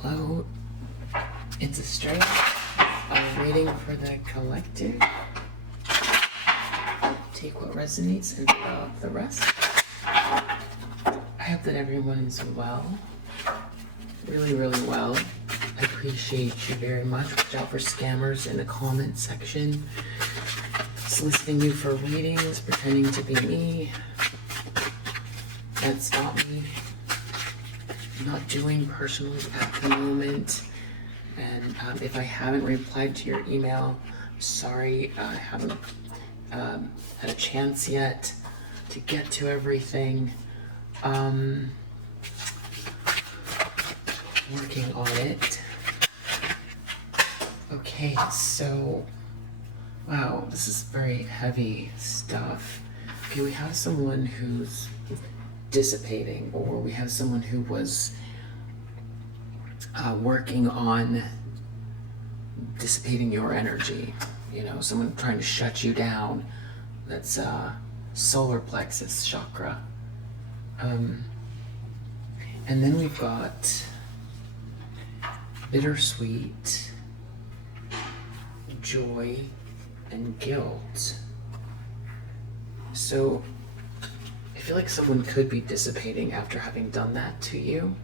Hello, it's a straight reading for the collective. Take what resonates and drop the rest. I hope that everyone is well. Really, really well. I appreciate you very much. Watch out for scammers in the comment section. Soliciting you for readings, pretending to be me. That's not me. I'm not doing personally at the moment. And if I haven't replied to your email, sorry, I haven't had a chance yet to get to everything. Working on it. Okay, so, wow, this is very heavy stuff. Okay, we have someone who's dissipating, or we have someone who was working on dissipating your energy. You know, someone trying to shut you down. That's solar plexus chakra. And then we've got bittersweet, joy, and guilt. So I feel like someone could be dissipating after having done that to you.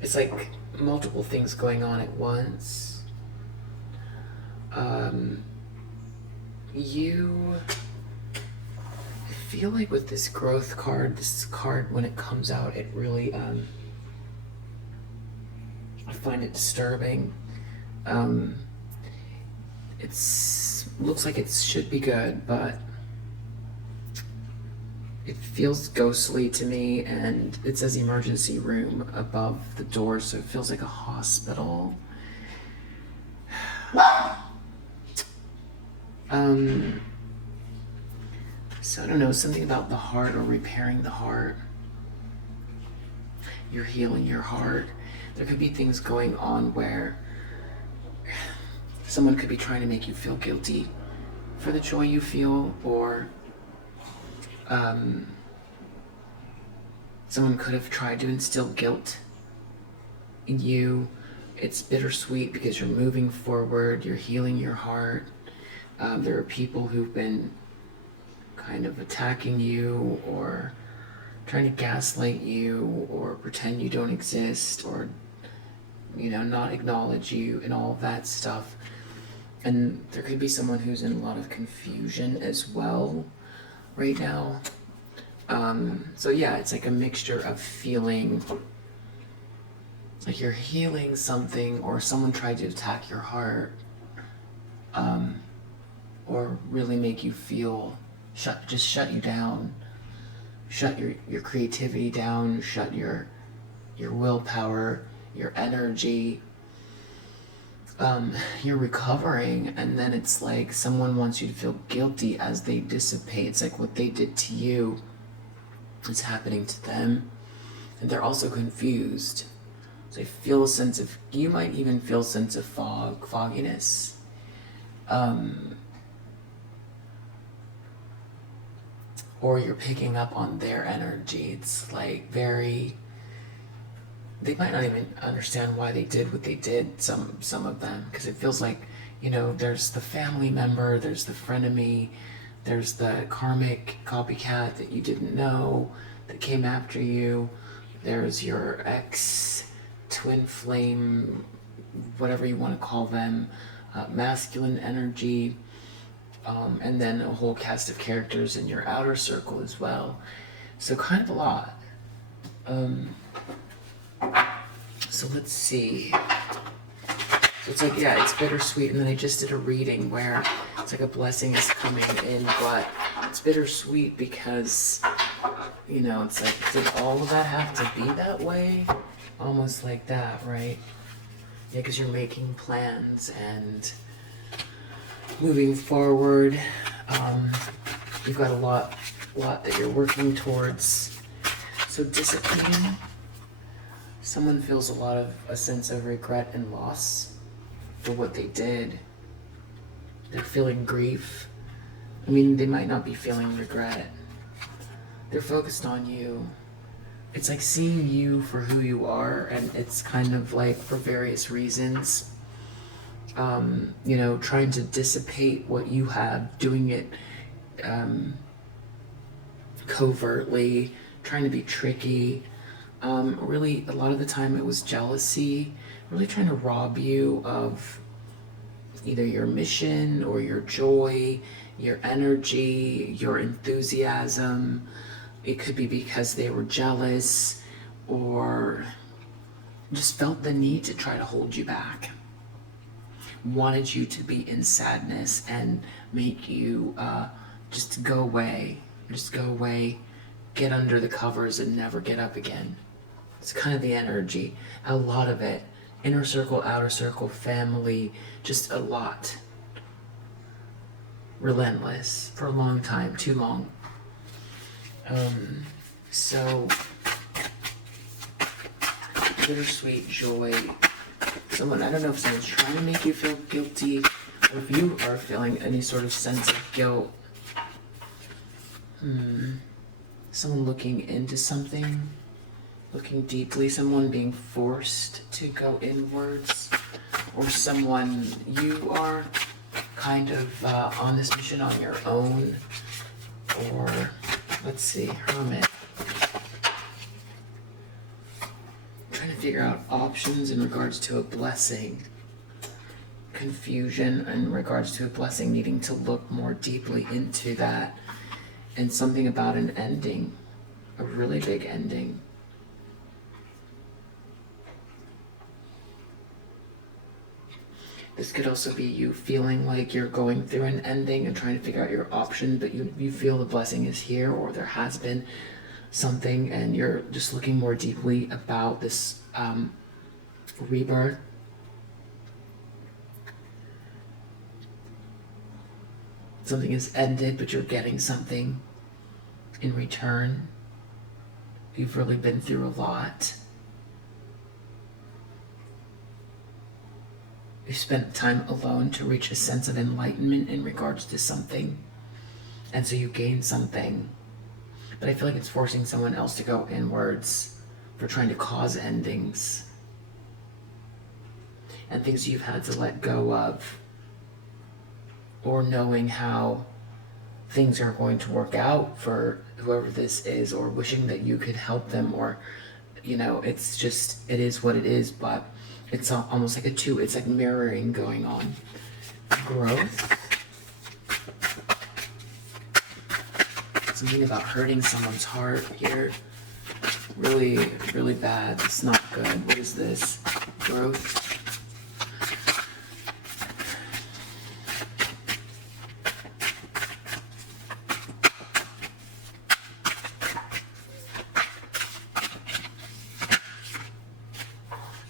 It's like multiple things going on at once. I feel like with this growth card, this card, when it comes out, it really, I find it disturbing. Looks like it should be good, but it feels ghostly to me, and it says emergency room above the door, so it feels like a hospital. So I don't know, something about the heart or repairing the heart. You're healing your heart. There could be things going on where someone could be trying to make you feel guilty for the joy you feel, or someone could have tried to instill guilt in you. It's bittersweet because you're moving forward, you're healing your heart. There are people who've been kind of attacking you, or trying to gaslight you, or pretend you don't exist, or, you know, not acknowledge you, and all of that stuff. And there could be someone who's in a lot of confusion as well right now. So yeah, it's like a mixture of feeling like you're healing something, or someone tried to attack your heart, or really make you feel shut you down, shut your creativity down, shut your willpower, your energy. You're recovering, and then it's like someone wants you to feel guilty as they dissipate. It's like what they did to you is happening to them, and they're also confused. So I feel a sense of, you might even feel a sense of fogginess. Or you're picking up on their energy. It's like they might not even understand why they did what they did, some of them, because it feels like, you know, there's the family member, there's the frenemy, there's the karmic copycat that you didn't know that came after you, there's your ex, twin flame, whatever you want to call them, masculine energy, and then a whole cast of characters in your outer circle as well. So kind of a lot. So let's see. So it's like, yeah, it's bittersweet, and then I just did a reading where it's like a blessing is coming in, but it's bittersweet because, you know, it's like, did all of that have to be that way? Almost like that, right? Yeah, because you're making plans and moving forward. You've got a lot that you're working towards. So discipline. Someone feels a sense of regret and loss for what they did. They're feeling grief. I mean, they might not be feeling regret. They're focused on you. It's like seeing you for who you are, and it's kind of like for various reasons. You know, trying to dissipate what you have, doing it covertly, trying to be tricky. Really, a lot of the time it was jealousy, really trying to rob you of either your mission or your joy, your energy, your enthusiasm. It could be because they were jealous or just felt the need to try to hold you back. Wanted you to be in sadness and make you just go away. Just go away, get under the covers and never get up again. It's kind of the energy. A lot of it. Inner circle, outer circle, family, just a lot. Relentless for a long time, too long. So, bittersweet joy. Someone, I don't know if someone's trying to make you feel guilty, or if you are feeling any sort of sense of guilt. Someone looking into something, looking deeply, someone being forced to go inwards, or someone you are kind of on this mission on your own, or let's see, hermit. Trying to figure out options in regards to a blessing. Confusion in regards to a blessing, needing to look more deeply into that. And something about an ending, a really big ending. This could also be you feeling like you're going through an ending and trying to figure out your option, but you feel the blessing is here, or there has been something, and you're just looking more deeply about this rebirth. Something has ended, but you're getting something in return. You've really been through a lot. You've spent time alone to reach a sense of enlightenment in regards to something. And so you gain something. But I feel like it's forcing someone else to go inwards for trying to cause endings. And things you've had to let go of. Or knowing how things are going to work out for whoever this is, or wishing that you could help them, or, you know, it's just, it is what it is, but it's almost like it's like mirroring going on. Growth. Something about hurting someone's heart here. Really, really bad. It's not good. What is this? Growth.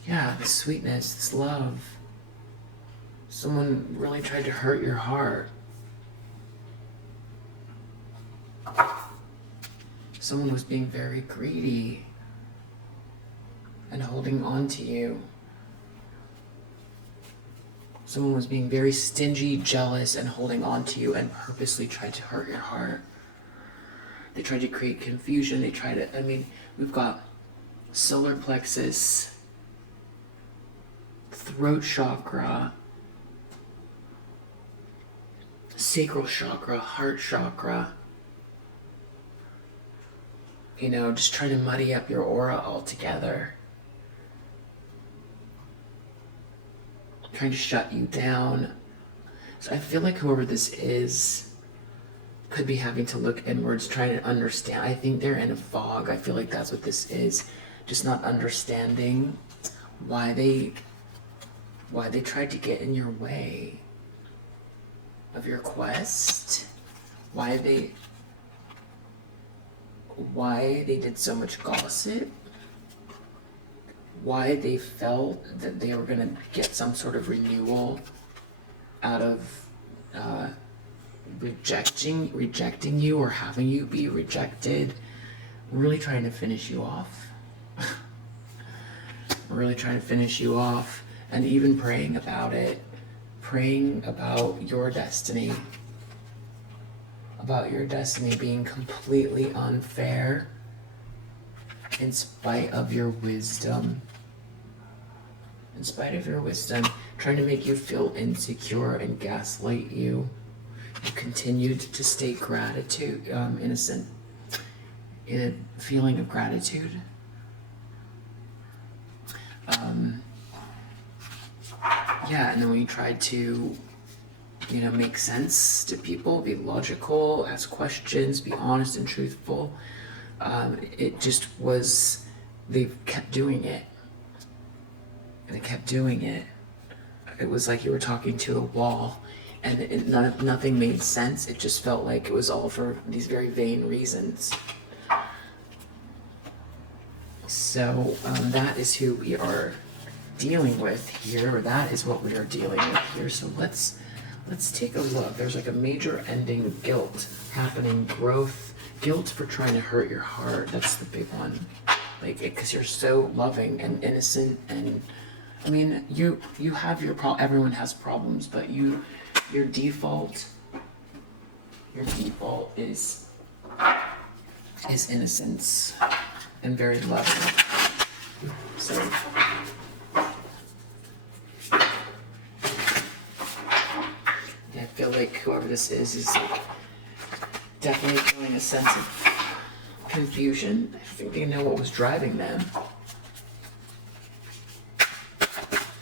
Yeah, this sweetness, this love. Someone really tried to hurt your heart. Someone was being very greedy and holding on to you. Someone was being very stingy, jealous, and holding on to you, and purposely tried to hurt your heart. They tried to create confusion. They tried to, we've got solar plexus, throat chakra, sacral chakra, heart chakra. You know, just trying to muddy up your aura altogether. Trying to shut you down. So I feel like whoever this is could be having to look inwards, trying to understand. I think they're in a fog. I feel like that's what this is. Just not understanding why they tried to get in your way of your quest. Why they did so much gossip. Why they felt that they were going to get some sort of renewal out of rejecting you, or having you be rejected. Really trying to finish you off. Really trying to finish you off, and even praying about it. Praying about your destiny. about your destiny being completely unfair in spite of your wisdom. In spite of your wisdom, trying to make you feel insecure and gaslight you. You continued to stay innocent, in a feeling of gratitude. Yeah, and then when you tried to, make sense to people, be logical, ask questions, be honest and truthful, it just was, they kept doing it. And they kept doing it. It was like you were talking to a wall, and nothing made sense. It just felt like it was all for these very vain reasons. So that is who we are dealing with here, or that is what we are dealing with here. So let's take a look. There's like a major ending guilt happening, growth, guilt for trying to hurt your heart. That's the big one. Like, because you're so loving and innocent, and I mean, you have your everyone has problems, but your default is innocence and very loving. So I feel like whoever this is like definitely feeling a sense of confusion. I think they know what was driving them.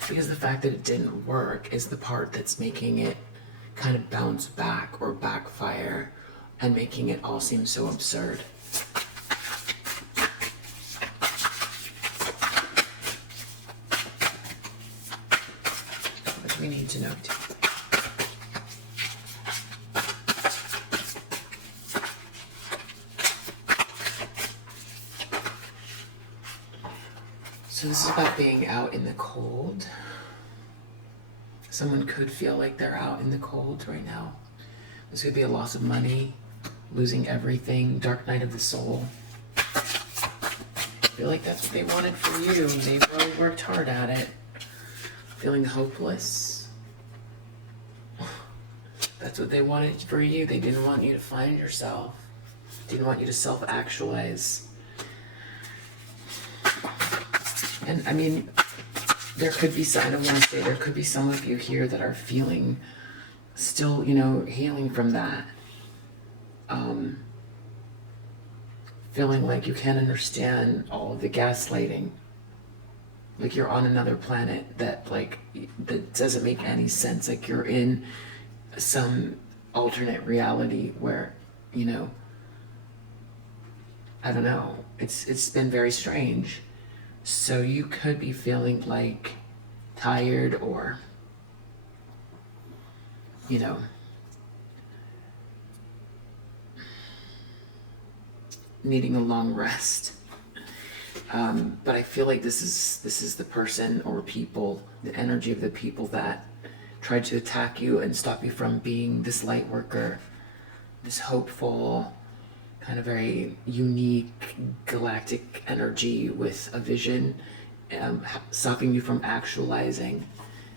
Because the fact that it didn't work is the part that's making it kind of bounce back or backfire and making it all seem so absurd. What do we need to know too? So this is about being out in the cold. Someone could feel like they're out in the cold right now. This could be a loss of money, losing everything, dark night of the soul. I feel like that's what they wanted for you. They really worked hard at it. Feeling hopeless. That's what they wanted for you. They didn't want you to find yourself. Didn't want you to self-actualize. And I mean, there could be there could be some of you here that are feeling still, healing from that. Feeling like you can't understand all of the gaslighting. Like you're on another planet that doesn't make any sense. Like you're in some alternate reality where, I don't know. It's been very strange. So you could be feeling like tired or, needing a long rest. But I feel like this is the person or people, the energy of the people that tried to attack you and stop you from being this light worker, this hopeful, kind of very unique galactic energy with a vision, stopping you from actualizing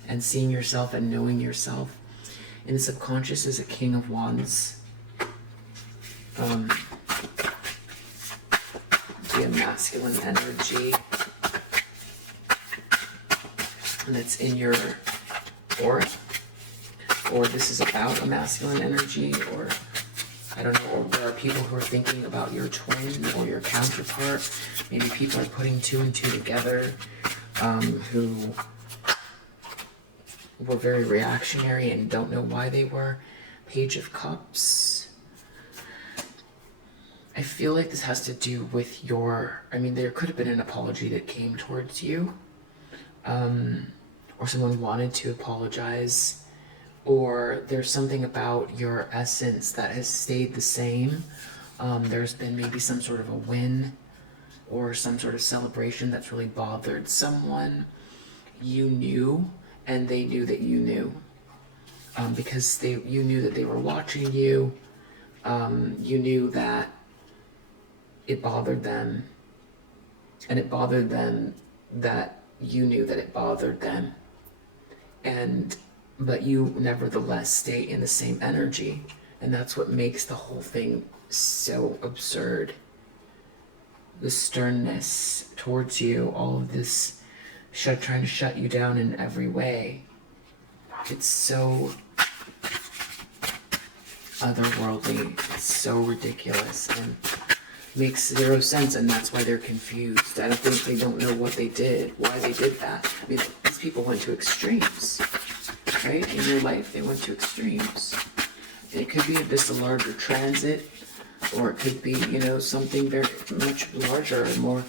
and seeing yourself and knowing yourself. In the subconscious is a King of Wands. Be a masculine energy that's in your aura, or this is about a masculine energy, or I don't know, or there are people who are thinking about your twin or your counterpart. Maybe people are putting two and two together, who were very reactionary and don't know why they were. Page of Cups. I feel like this has to do with there could have been an apology that came towards you, or someone wanted to apologize, or there's something about your essence that has stayed the same. There's been maybe some sort of a win or some sort of celebration that's really bothered someone you knew, and they knew that you knew, because you knew that they were watching you. You knew that it bothered them, and it bothered them that you knew that it bothered them, but you nevertheless stay in the same energy. And that's what makes the whole thing so absurd. The sternness towards you, all of this trying to shut you down in every way. It's so otherworldly. It's so ridiculous and makes zero sense, and that's why they're confused. I don't think they don't know what they did, why they did that. I mean, these people went to extremes, right? In your life, they went to extremes. It could be just a larger transit, or it could be, you know, something very much larger and more,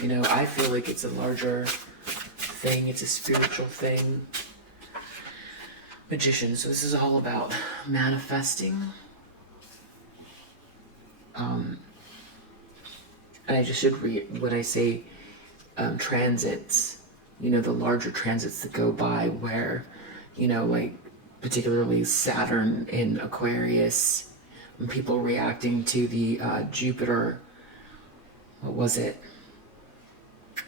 you know, I feel like it's a larger thing. It's a spiritual thing. Magician. So this is all about manifesting. And I just should read when I say transits, you know, the larger transits that go by where, you know, like particularly Saturn in Aquarius, and people reacting to the Jupiter, what was it?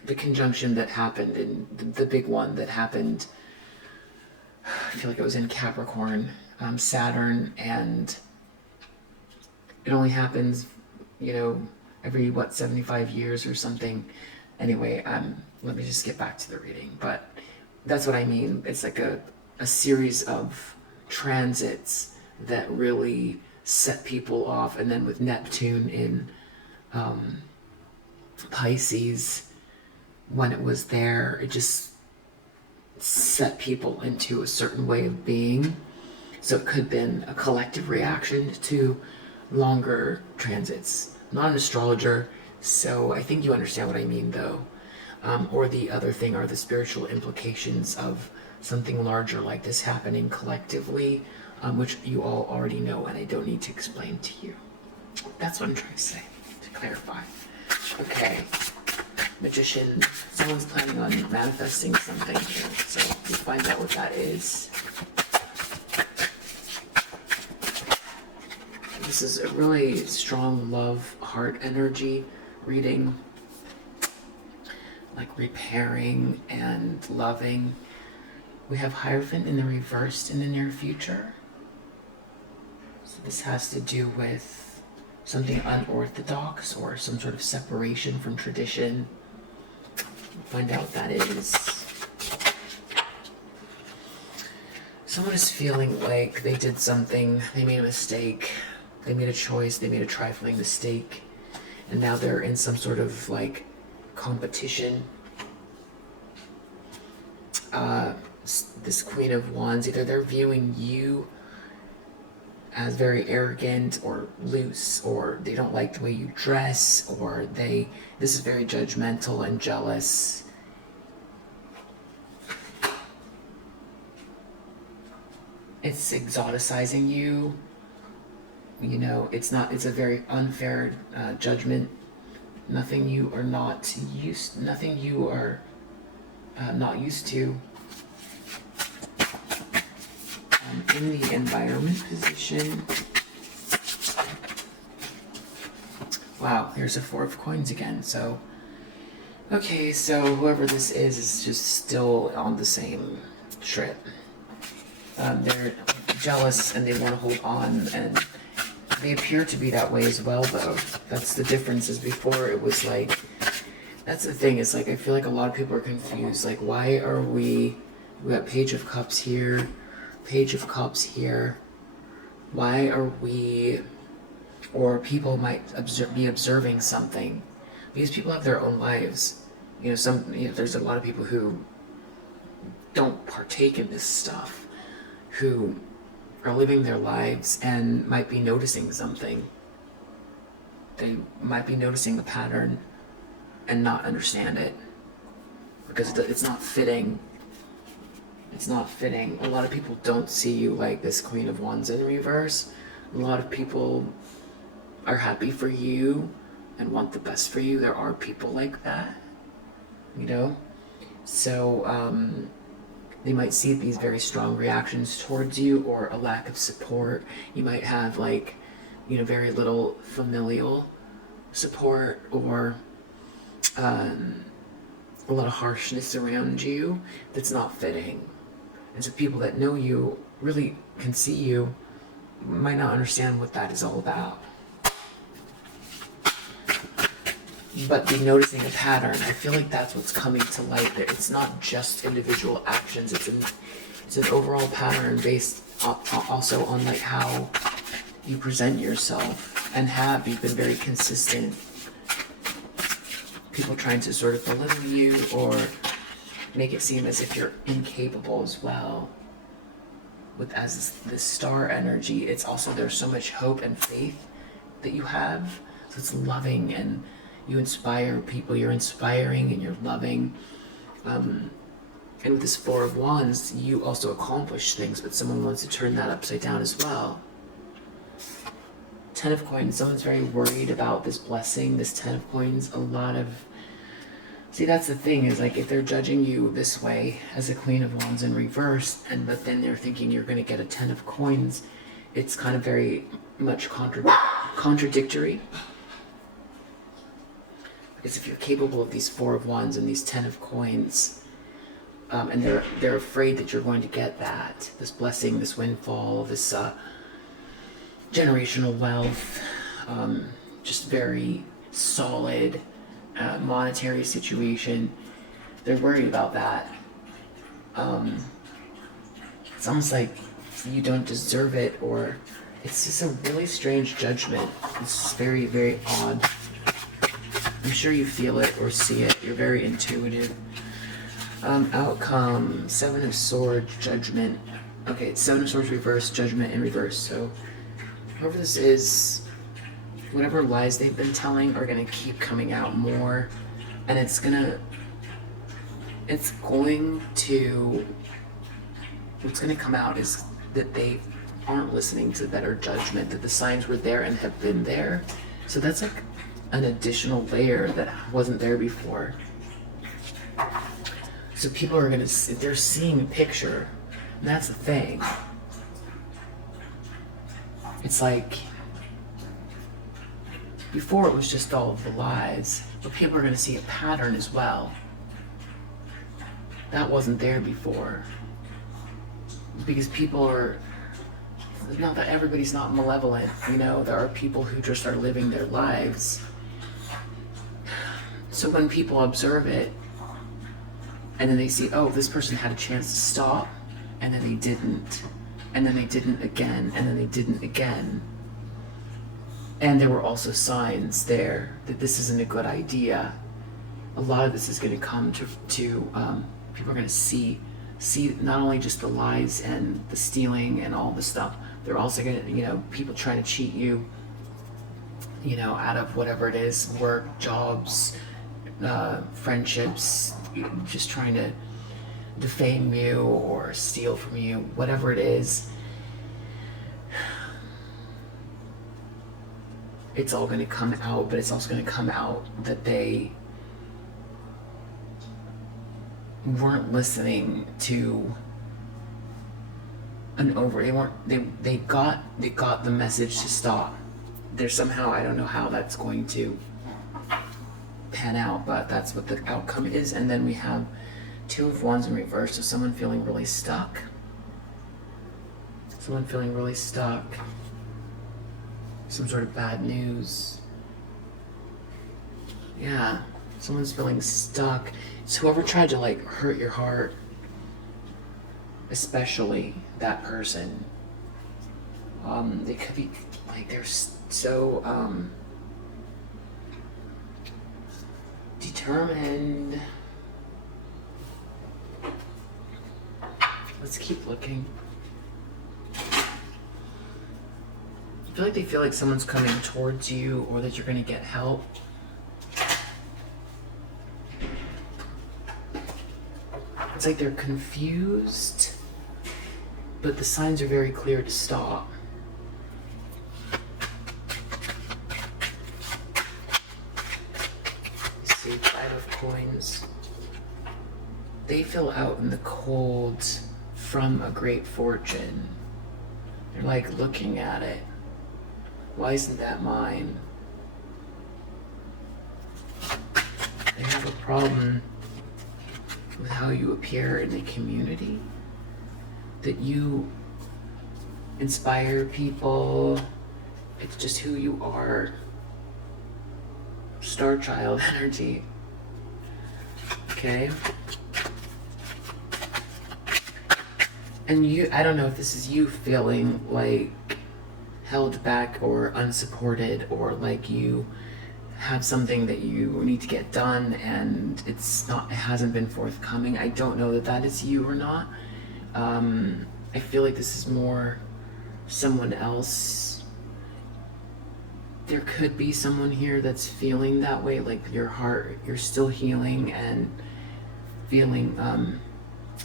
The conjunction that happened, in the big one that happened, I feel like it was in Capricorn, Saturn, and it only happens, you know, every, 75 years or something. Anyway, let me just get back to the reading. But that's what I mean. It's like a series of transits that really set people off. And then with Neptune in Pisces, when it was there, it just set people into a certain way of being. So it could have been a collective reaction to longer transits. I'm not an astrologer, so I think you understand what I mean, though. Or the other thing are the spiritual implications of something larger like this happening collectively, which you all already know, and I don't need to explain to you. That's what I'm trying to say, to clarify. Okay, Magician. Someone's planning on manifesting something here, so we'll find out what that is. This is a really strong love, heart energy reading, like repairing and loving. We have Hierophant in the reversed in the near future. So this has to do with something unorthodox or some sort of separation from tradition. We'll find out what that is. Someone is feeling like they did something, they made a mistake. They made a choice, they made a trifling mistake, and now they're in some sort of like competition. This Queen of Wands, either they're viewing you as very arrogant or loose, or they don't like the way you dress, or this is very judgmental and jealous. It's exoticizing you. You know, it's a very unfair judgment. Nothing you are not used to. In the environment position. Wow, here's a 4 of coins again. So, okay, so whoever this is just still on the same trip. They're jealous and they want to hold on, and they appear to be that way as well, though. That's the difference. Is before it was like, that's the thing. It's like I feel like a lot of people are confused. Like, why are we got Page of Cups here, Page of Cups here. Why are we, or people might be observing something, because people have their own lives. You know, there's a lot of people who don't partake in this stuff, who are living their lives and might be noticing something. They might be noticing a pattern and not understand it because it's not fitting. It's not fitting. A lot of people don't see you like this Queen of Wands in reverse. A lot of people are happy for you and want the best for you. There are people like that, you know? So, they might see these very strong reactions towards you, or a lack of support. You might have very little familial support, or a lot of harshness around you that's not fitting. And so people that know you really can see you might not understand what that is all about. But be noticing a pattern. I feel like that's what's coming to light. That it's not just individual actions. It's an overall pattern based also on like how you present yourself and you've been very consistent. People trying to sort of belittle you or make it seem as if you're incapable as well. As this star energy, it's also, there's so much hope and faith that you have. So it's loving, and you inspire people. You're inspiring and you're loving. And with this Four of Wands, you also accomplish things, but someone wants to turn that upside down as well. Ten of Coins, someone's very worried about this blessing, this Ten of Coins. See, that's the thing, is like if they're judging you this way as a Queen of Wands in reverse, but then they're thinking you're going to get a Ten of Coins, it's kind of very much contradictory. Because if you're capable of these Four of Wands and these Ten of Coins, and they're afraid that you're going to get this blessing, this windfall, this generational wealth, just very solid monetary situation. They're worried about that. It's almost like you don't deserve it, or it's just a really strange judgment. It's very, very odd. I'm sure you feel it or see it. You're very intuitive. Outcome, Seven of Swords, Judgment. Okay, it's Seven of Swords reverse, Judgment in reverse. So whoever this is, whatever lies they've been telling are going to keep coming out more, and what's going to come out is that they aren't listening to better judgment, that the signs were there and have been there. So that's like an additional layer that wasn't there before. So people are they're seeing a picture, and that's the thing. It's like, before it was just all of the lies, but people are going to see a pattern as well. That wasn't there before. Because people are, not that everybody's not malevolent, there are people who just are living their lives. So when people observe it, and then they see, oh, this person had a chance to stop, and then they didn't, and then they didn't again, and then they didn't again. And there were also signs there that this isn't a good idea. A lot of this is going to come to people are going to see not only just the lies and the stealing and all the stuff, they're also going to, people trying to cheat you, out of whatever it is, work, jobs, friendships, just trying to defame you or steal from you, whatever it is. It's all going to come out, but it's also going to come out that they weren't listening to they got the message to stop. There's somehow, I don't know how that's going to pan out, but that's what the outcome is. And then we have Two of Wands in reverse, so someone feeling really stuck. Some sort of bad news. Yeah, someone's feeling stuck. It's whoever tried to hurt your heart, especially that person. They could be they're so determined. Let's keep looking. I feel like they feel like someone's coming towards you, or that you're going to get help. It's like they're confused, but the signs are very clear to stop. See, Five of Coins. They feel out in the cold from a great fortune. They're looking at it. Why isn't that mine? They have a problem with how you appear in the community. That you inspire people. It's just who you are. Star child energy. Okay. And you, I don't know if this is you feeling like held back or unsupported, or like you have something that you need to get done and it hasn't been forthcoming. I don't know that that is you or not. I feel like this is more someone else. There could be someone here that's feeling that way, like your heart, you're still healing and feeling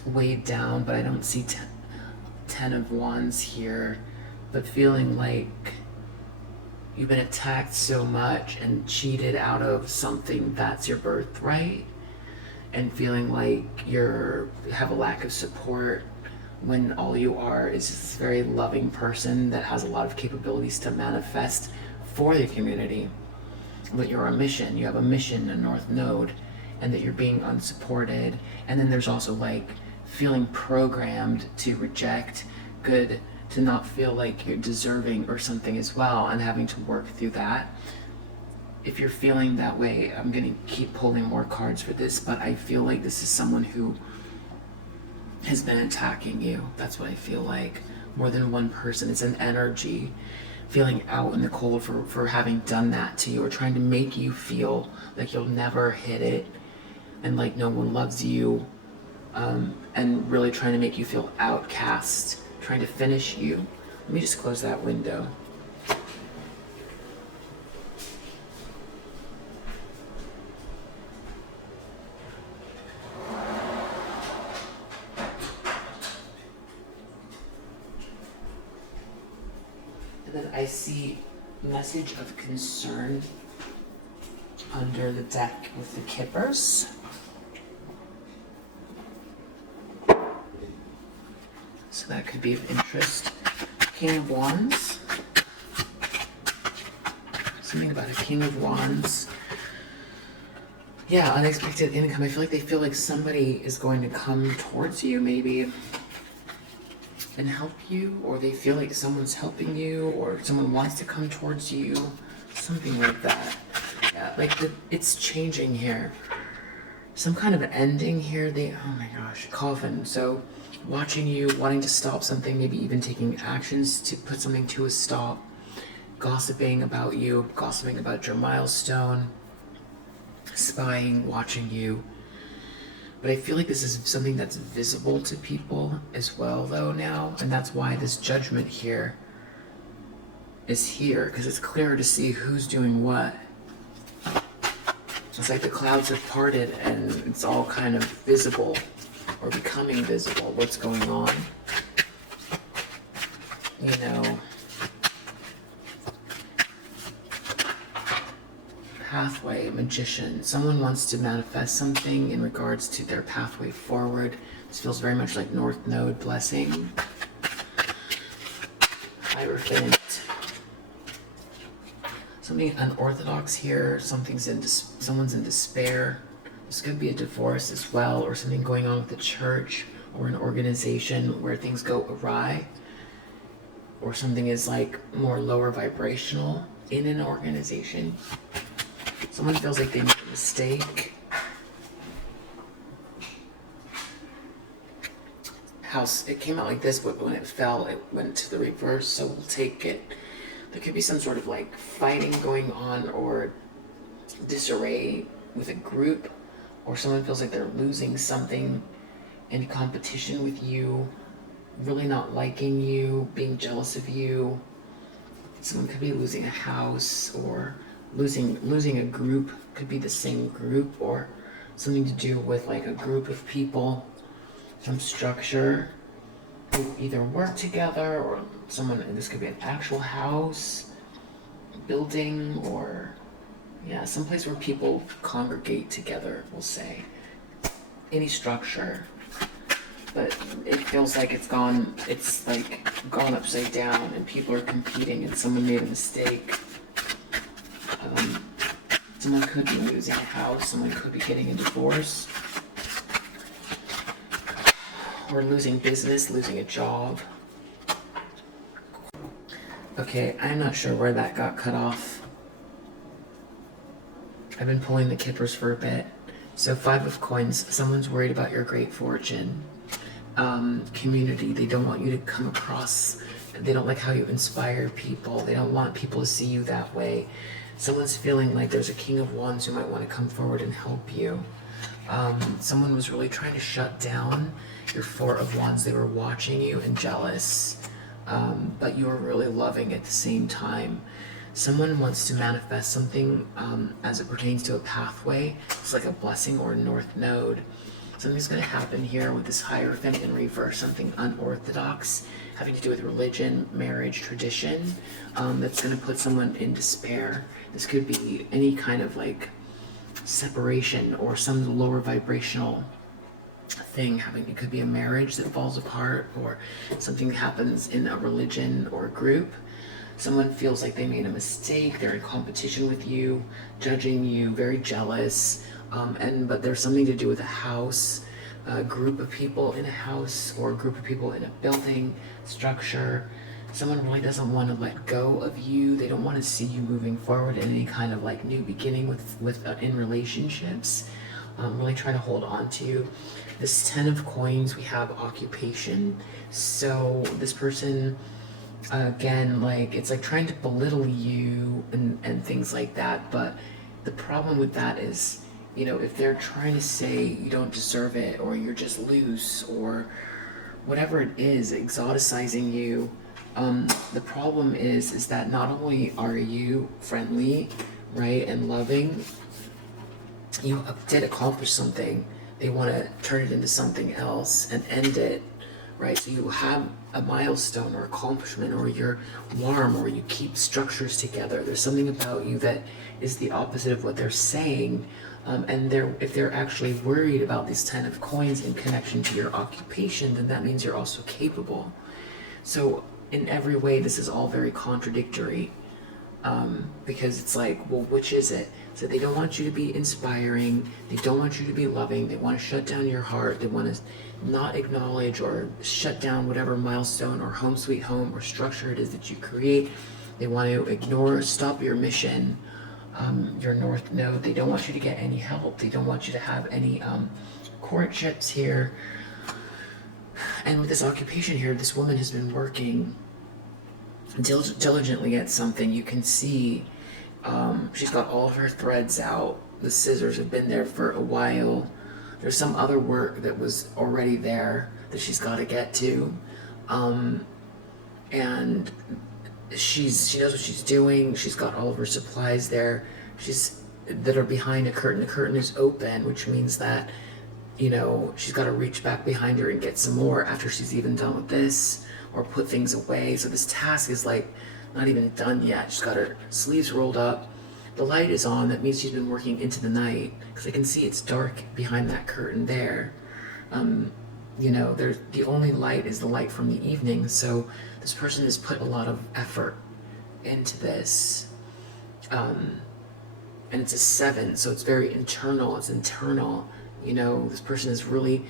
weighed down, but I don't see 10 of Wands here, but feeling like you've been attacked so much and cheated out of something that's your birthright, and feeling like you have a lack of support when all you are is this very loving person that has a lot of capabilities to manifest for the community. But you're a mission, you have a mission, a North Node, and that you're being unsupported. And then there's also like feeling programmed to reject good, to not feel like you're deserving or something as well, and having to work through that. If you're feeling that way, I'm gonna keep pulling more cards for this, but I feel like this is someone who has been attacking you. That's what I feel like. More than one person. It's an energy feeling out in the cold for having done that to you, or trying to make you feel like you'll never hit it and like no one loves you, and really trying to make you feel outcast, trying to finish you. Let me just close that window. And then I see message of concern under the deck with the kippers. So that could be of interest. King of Wands. Something about a King of Wands. Yeah, unexpected income. I feel like they feel like somebody is going to come towards you maybe and help you, or they feel like someone's helping you, or someone wants to come towards you, something like that. Yeah, like it's changing here. Some kind of ending here. Oh my gosh, coffin. So watching you, wanting to stop something, maybe even taking actions to put something to a stop, gossiping about you, gossiping about your milestone, spying, watching you. But I feel like this is something that's visible to people as well though now, and that's why this judgment here is here, because it's clearer to see who's doing what. It's like the clouds have parted and it's all kind of visible, or becoming visible, what's going on. You know, pathway, magician. Someone wants to manifest something in regards to their pathway forward. This feels very much like North Node blessing. Hierophant. Something unorthodox here. Someone's in despair. This could be a divorce as well, or something going on with the church or an organization where things go awry, or something is like more lower vibrational in an organization. Someone feels like they made a mistake. House, it came out like this, but when it fell, it went to the reverse, so we'll take it. There could be some sort of like fighting going on, or disarray with a group, or someone feels like they're losing something in competition with you, really not liking you, being jealous of you. Someone could be losing a house, or losing a group. Could be the same group, or something to do with like a group of people, some structure who either work together, or someone, this could be an actual house, building, or yeah, someplace where people congregate together, we'll say. Any structure. But it feels like it's like gone upside down, and people are competing, and someone made a mistake. Someone could be losing a house, someone could be getting a divorce, or losing business, losing a job. Okay, I'm not sure where that got cut off. I've been pulling the kippers for a bit. So 5 of coins, someone's worried about your great fortune. Community, they don't want you to come across, they don't like how you inspire people. They don't want people to see you that way. Someone's feeling like there's a King of Wands who might want to come forward and help you. Someone was really trying to shut down your 4 of Wands. They were watching you and jealous, but you were really loving at the same time. Someone wants to manifest something as it pertains to a pathway. It's like a blessing or a north node. Something's going to happen here with this Hierophant in reverse, something unorthodox, having to do with religion, marriage, tradition, that's going to put someone in despair. This could be any kind of like separation or some lower vibrational thing happening. It could be a marriage that falls apart, or something happens in a religion or a group. Someone feels like they made a mistake, they're in competition with you, judging you, very jealous, but there's something to do with a house, a group of people in a house, or a group of people in a building, structure. Someone really doesn't want to let go of you. They don't want to see you moving forward in any kind of like new beginning in relationships. Really trying to hold on to you. This 10 of coins, we have occupation. So this person, again, like it's like trying to belittle you and things like that. But the problem with that is, you know, if they're trying to say you don't deserve it, or you're just loose, or whatever it is, exoticizing you, the problem is that not only are you friendly, right, and loving, you did accomplish something. They want to turn it into something else and end it, right? So you have a milestone or accomplishment, or you're warm, or you keep structures together. There's something about you that is the opposite of what they're saying. And if they're actually worried about these 10 of coins in connection to your occupation, then that means you're also capable. So in every way, this is all very contradictory, because it's like, well, which is it? So they don't want you to be inspiring. They don't want you to be loving. They want to shut down your heart. They want to not acknowledge or shut down whatever milestone or home sweet home or structure it is that you create. They want to ignore, stop your mission, your north node. They don't want you to get any help. They don't want you to have any courtships here. And with this occupation here, this woman has been working diligently at something. You can see she's got all of her threads out. The scissors have been there for a while. There's some other work that was already there that she's got to get to. And she knows what she's doing. She's got all of her supplies there. That are behind a curtain. The curtain is open, which means that, you know, she's got to reach back behind her and get some more after she's even done with this, or put things away. So this task is like not even done yet. She's got her sleeves rolled up. The light is on. That means she's been working into the night, because I can see it's dark behind that curtain there. You know, the only light is the light from the evening. So this person has put a lot of effort into this. And it's a 7, so it's very internal. It's internal. You know, this person has really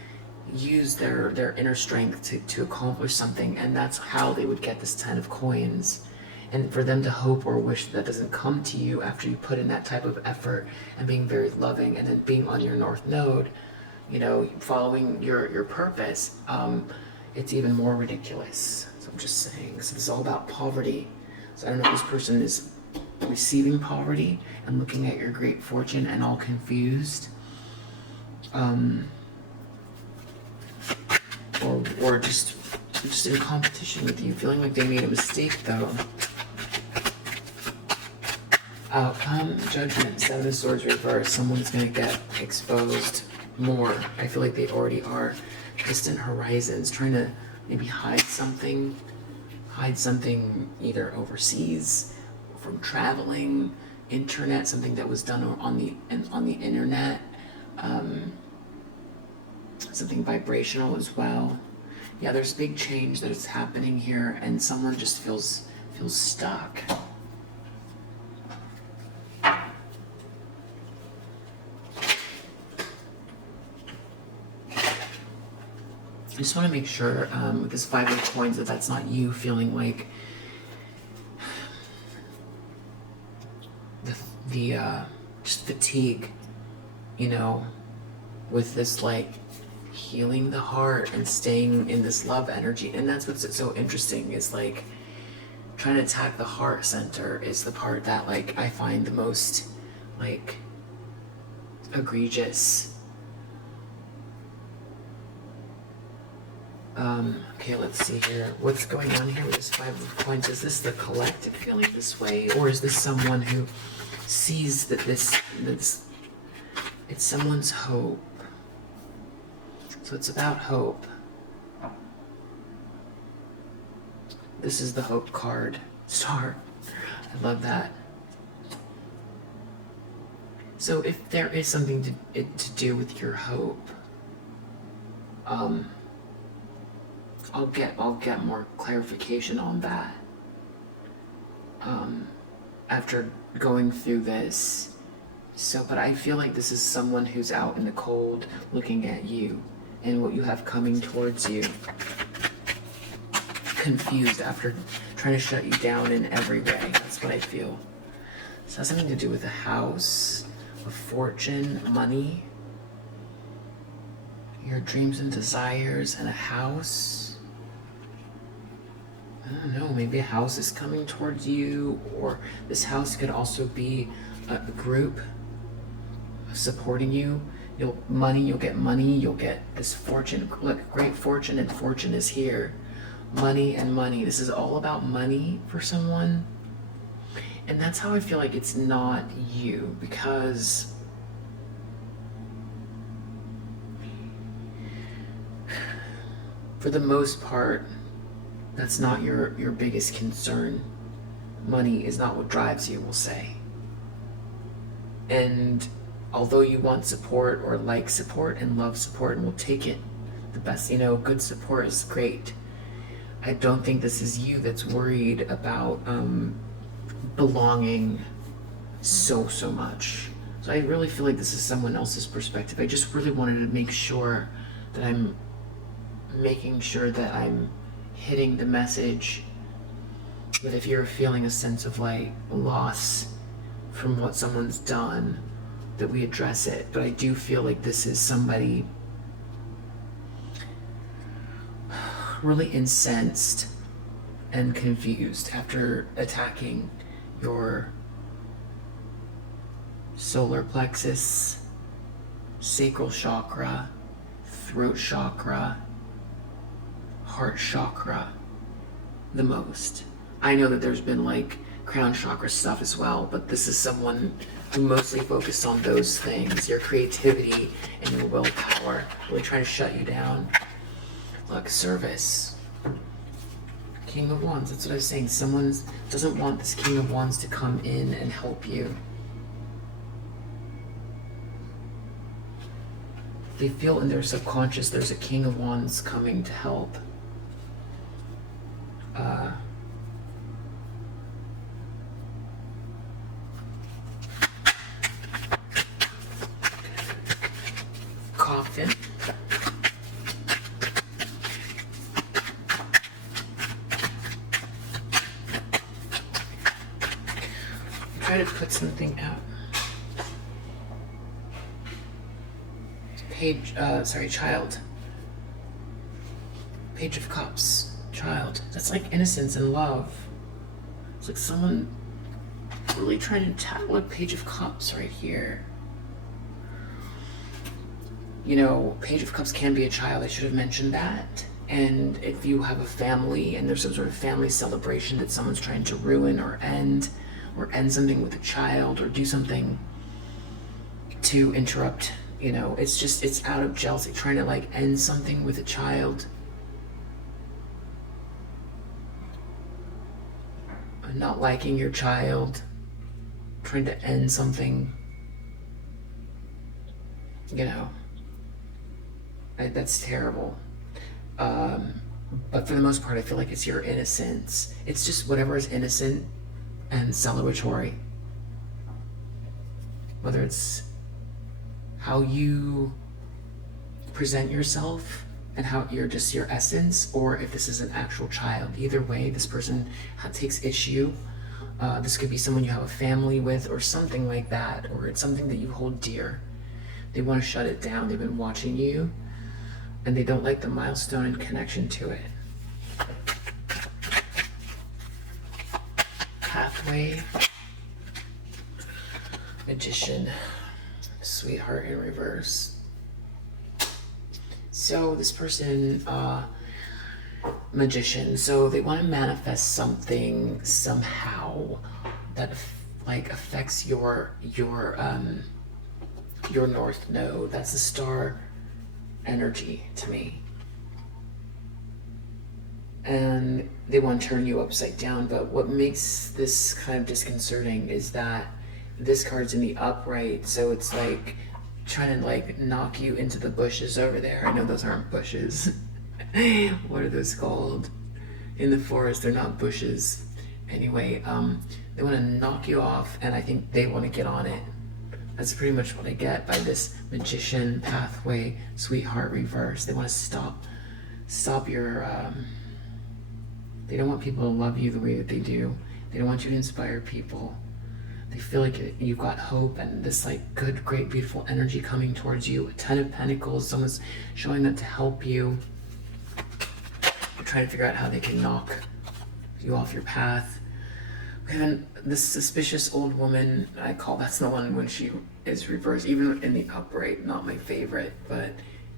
used their inner strength to accomplish something, and that's how they would get this 10 of coins. And for them to hope or wish that doesn't come to you after you put in that type of effort and being very loving, and then being on your north node, you know, following your purpose, it's even more ridiculous. So I'm just saying, so this is all about poverty. So I don't know if this person is receiving poverty and looking at your great fortune and all confused, or just in competition with you, feeling like they made a mistake though. Outcome, judgment, 7 of swords reverse. Someone's gonna get exposed more. I feel like they already are. Distant horizons, trying to maybe hide something either overseas, from traveling, internet, something that was done on the internet, something vibrational as well. Yeah, there's big change that is happening here, and someone just feels stuck. I just want to make sure with this 5 of coins that that's not you feeling like the just fatigue, you know, with this like healing the heart and staying in this love energy. And that's what's so interesting, is like trying to attack the heart center is the part that like I find the most like egregious. Okay, let's see here. What's going on here with this 5 of coins? Is this the collective feeling this way, or is this someone who sees that this it's someone's hope? So it's about hope. This is the hope card. Star. I love that. So if there is something to do with your hope, I'll get more clarification on that after going through this. So, but I feel like this is someone who's out in the cold looking at you and what you have coming towards you, confused after trying to shut you down in every way. That's what I feel. So it has something to do with a house, a fortune, money, your dreams and desires, and a house. I don't know, maybe a house is coming towards you, or this house could also be a group supporting you. You'll get money, you'll get this fortune. Look, great fortune, and fortune is here. Money and money. This is all about money for someone. And that's how I feel like it's not you, because for the most part, that's not your biggest concern. Money is not what drives you, we'll say. And although you want support, or like support and love support, and we'll take it, the best, you know, good support is great. I don't think this is you that's worried about belonging so much. So I really feel like this is someone else's perspective. I just really wanted to make sure that I'm making sure that I'm hitting the message, that if you're feeling a sense of like loss from what someone's done, that we address it. But I do feel like this is somebody really incensed and confused after attacking your solar plexus, sacral chakra, throat chakra, heart chakra the most. I know that there's been like crown chakra stuff as well, but this is someone who mostly focused on those things, your creativity and your willpower, really trying to shut you down. Look, service. King of Wands, that's what I was saying. Someone doesn't want this King of Wands to come in and help you. They feel in their subconscious there's a King of Wands coming to help. Coffin. Try to put something out. Child. Page of Cups. Child. That's like innocence and love. It's like someone really trying to tackle a Page of Cups right here. You know, Page of Cups can be a child. I should have mentioned that. And if you have a family and there's some sort of family celebration that someone's trying to ruin or end something with a child, or do something to interrupt, you know, it's out of jealousy, trying to like end something with a child. Not liking your child, trying to end something, you know, that's terrible. But for the most part, I feel like it's your innocence. It's just whatever is innocent and celebratory. Whether it's how you present yourself and how you're just your essence, or if this is an actual child. Either way, this person takes issue This could be someone you have a family with or something like that, or it's something that you hold dear. They want to shut it down. They've been watching you, and they don't like the milestone and connection to it. Pathway, Magician, Sweetheart in reverse. So this person, Magician, so they want to manifest something somehow that like affects your north node. That's the star energy to me. And they want to turn you upside down, but what makes this kind of disconcerting is that this card's in the upright, so it's like trying to like knock you into the bushes over there. I know those aren't bushes. What are those called? In the forest, they're not bushes. Anyway, they want to knock you off, and I think they want to get on it. That's pretty much what I get by this Magician, Pathway, Sweetheart reverse. They want to stop your, they don't want people to love you the way that they do. They don't want you to inspire people. They feel like you've got hope and this like good, great, beautiful energy coming towards you. A Ten of Pentacles, someone's showing up to help you. They're trying to figure out how they can knock you off your path. And this suspicious old woman, that's the one when she is reversed, even in the upright, not my favorite, but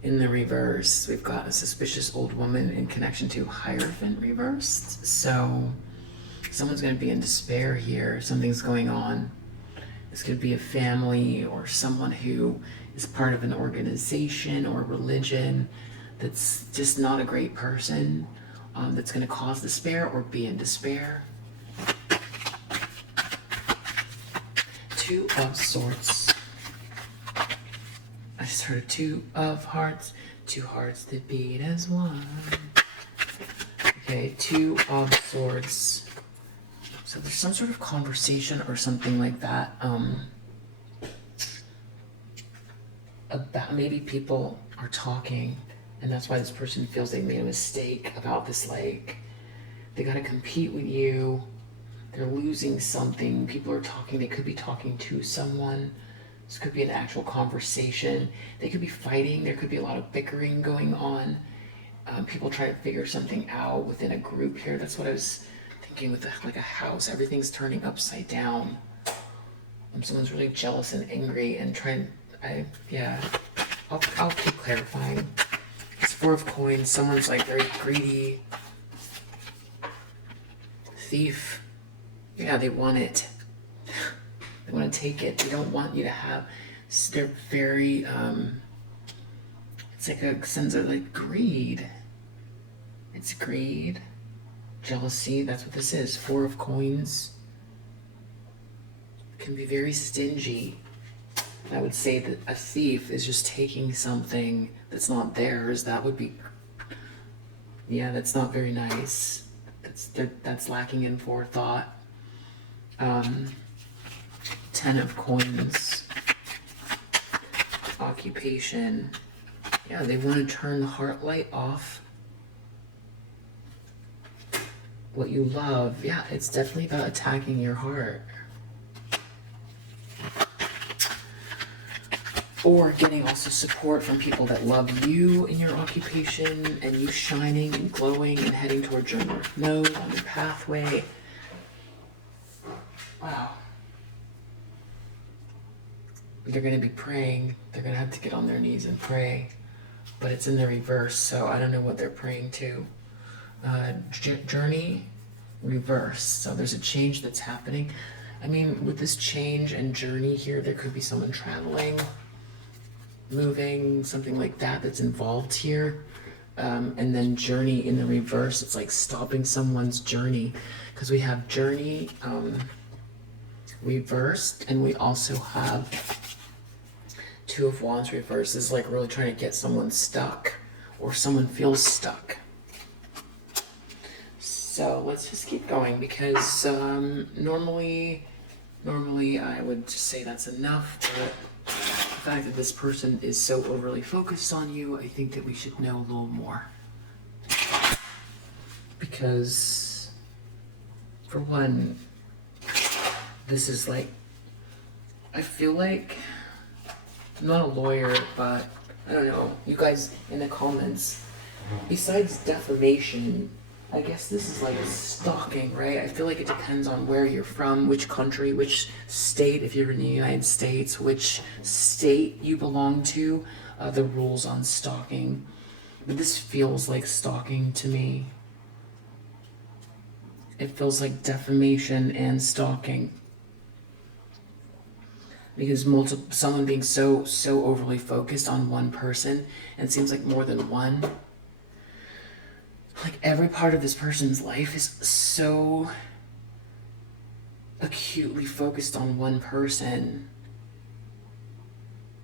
in the reverse, we've got a suspicious old woman in connection to Hierophant reversed. So someone's going to be in despair here. Something's going on. This could be a family or someone who is part of an organization or religion that's just not a great person, that's going to cause despair or be in despair. Two of Swords. I just heard a Two of Hearts. Two hearts that beat as one. Okay, Two of Swords. So there's some sort of conversation or something like that. About maybe people are talking, and that's why this person feels they made a mistake about this. Like they got to compete with you. They're losing something. People are talking. They could be talking to someone. This could be an actual conversation. They could be fighting. There could be a lot of bickering going on. People try to figure something out within a group here. That's what I was thinking with like a house. Everything's turning upside down. Someone's really jealous and angry and trying. I'll keep clarifying. It's Four of Coins. Someone's like very greedy. Thief. Yeah, they want it. They want to take it. They don't want you to have. They're very. It's like a sense of like greed. It's greed, jealousy. That's what this is. Four of Coins. Can be very stingy. I would say that a thief is just taking something that's not theirs. That would be. Yeah, that's not very nice. That's lacking in forethought. Ten of Coins. Occupation. Yeah, they want to turn the heart light off. What you love. Yeah, it's definitely about attacking your heart. Or getting also support from people that love you in your occupation and you shining and glowing and heading towards your north node on your pathway. Wow. They're going to be praying. They're going to have to get on their knees and pray. But it's in the reverse, so I don't know what they're praying to. Journey, reverse. So there's a change that's happening. I mean, with this change and journey here, there could be someone traveling, moving, something like that that's involved here. And then journey in the reverse, it's like stopping someone's journey. Because we have journey reversed, and we also have Two of Wands reversed. Is like really trying to get someone stuck, or someone feels stuck. So let's just keep going, because normally I would just say that's enough, but the fact that this person is so overly focused on you, I think that we should know a little more. Because, for one, this is like, I feel like, I'm not a lawyer, but I don't know, you guys in the comments, besides defamation, I guess this is like stalking, right? I feel like it depends on where you're from, which country, which state, if you're in the United States, which state you belong to, the rules on stalking. But this feels like stalking to me. It feels like defamation and stalking. Because someone being so overly focused on one person, and it seems like more than one. Like every part of this person's life is so acutely focused on one person.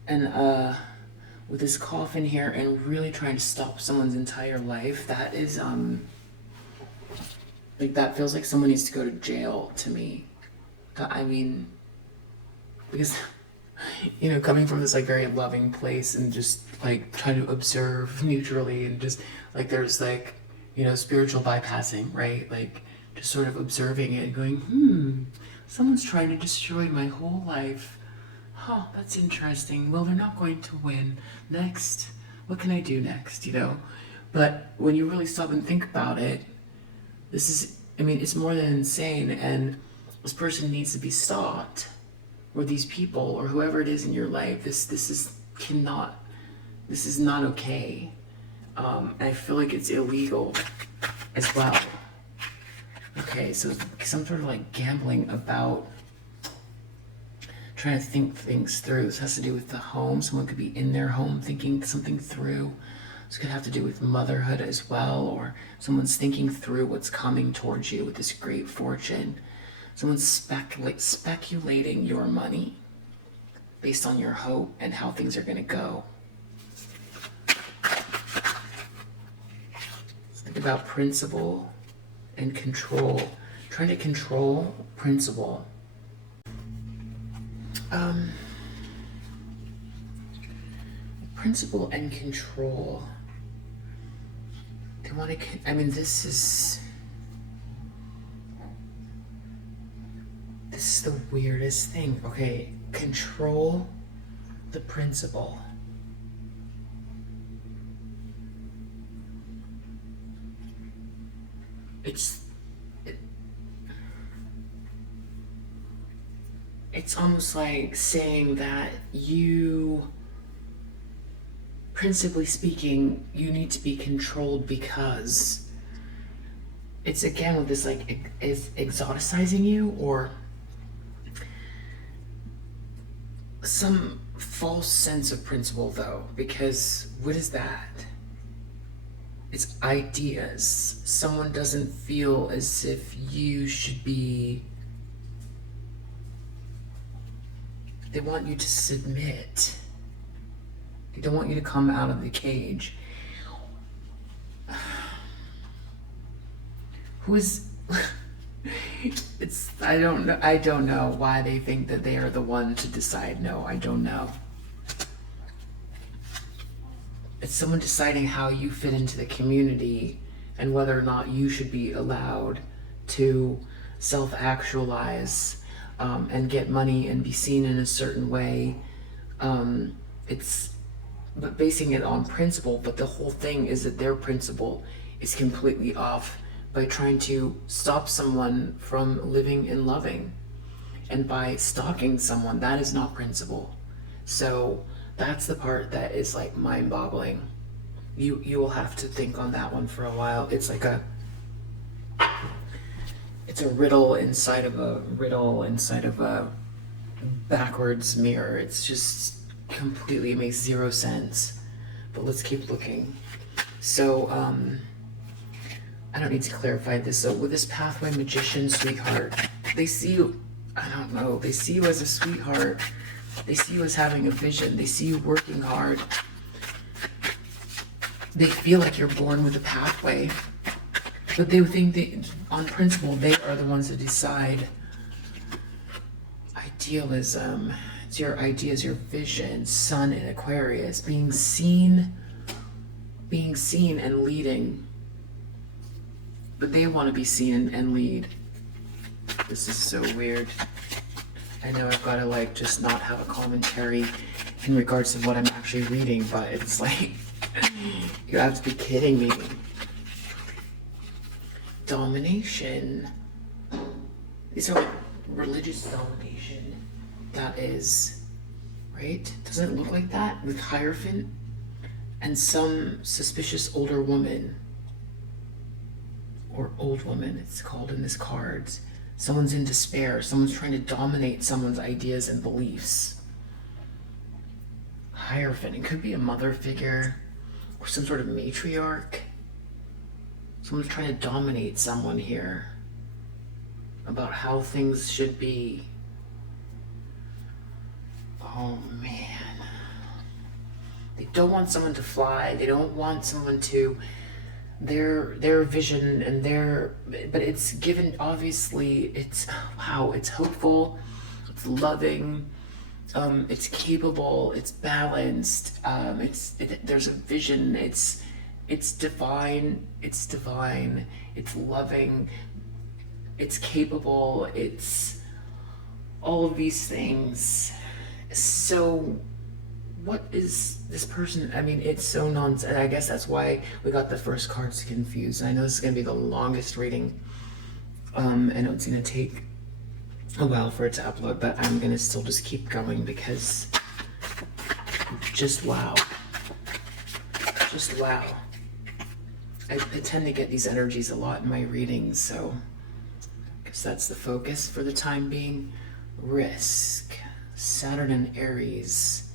And with this coffin here and really trying to stop someone's entire life, that is like, that feels like someone needs to go to jail to me. I mean, because, you know, coming from this like very loving place and just like trying to observe neutrally and just like, there's like, you know, spiritual bypassing, right? Like just sort of observing it and going, someone's trying to destroy my whole life. Huh, that's interesting. Well, they're not going to win. Next, what can I do next, you know? But when you really stop and think about it, this is, I mean, it's more than insane, and this person needs to be stopped. Or these people, or whoever it is in your life, this is not okay. I feel like it's illegal as well. Okay, so some sort of like gambling about trying to think things through. This has to do with the home. Someone could be in their home thinking something through. This could have to do with motherhood as well, or someone's thinking through what's coming towards you with this great fortune. Someone's speculating your money based on your hope and how things are going to go. Let's think about principle and control. Trying to control principle. Principle and control. They want to, I mean, this is the weirdest thing. Okay, control the principle. It's almost like saying that you, principally speaking, you need to be controlled because it's again with this like is exoticizing you, or some false sense of principle though, because what is that? It's ideas. Someone doesn't feel as if you should be, they want you to submit. They don't want you to come out of the cage. Who is I don't know why they think that they are the one to decide. No, I don't know. It's someone deciding how you fit into the community and whether or not you should be allowed to self-actualize and get money and be seen in a certain way. But basing it on principle, but the whole thing is that their principle is completely off by trying to stop someone from living and loving. And by stalking someone, that is not principle. So that's the part that is like mind-boggling. You will have to think on that one for a while. It's like it's a riddle inside of a riddle inside of a backwards mirror. It's just completely makes zero sense. But let's keep looking. So I don't need to clarify this. So with this pathway magician sweetheart, they see you, I don't know, they see you as a sweetheart. They see you as having a vision. They see you working hard. They feel like you're born with a pathway. But they think that on principle, they are the ones that decide. Idealism. It's your ideas, your vision. Sun in Aquarius. Being seen and leading. But they want to be seen and lead. This is so weird. I know I've got to like just not have a commentary in regards to what I'm actually reading, but it's like, you have to be kidding me. Domination. These are like religious domination. That is, right? Doesn't it look like that with Hierophant? And some suspicious older woman, or old woman, it's called in this card. Someone's in despair. Someone's trying to dominate someone's ideas and beliefs. Hierophant. It could be a mother figure or some sort of matriarch. Someone's trying to dominate someone here about how things should be. Oh man. They don't want someone to fly. They don't want someone to their vision and but it's given, obviously, it's, wow, it's hopeful, it's loving, it's capable, it's balanced, there's a vision, it's divine, it's loving, it's capable, it's all of these things. So what is this person? I mean, it's so nonsense. I guess that's why we got the first cards confused. I know this is going to be the longest reading. I know it's going to take a while for it to upload, but I'm going to still just keep going because just wow. Just wow. I tend to get these energies a lot in my readings, so I guess that's the focus for the time being. Risk. Saturn and Aries.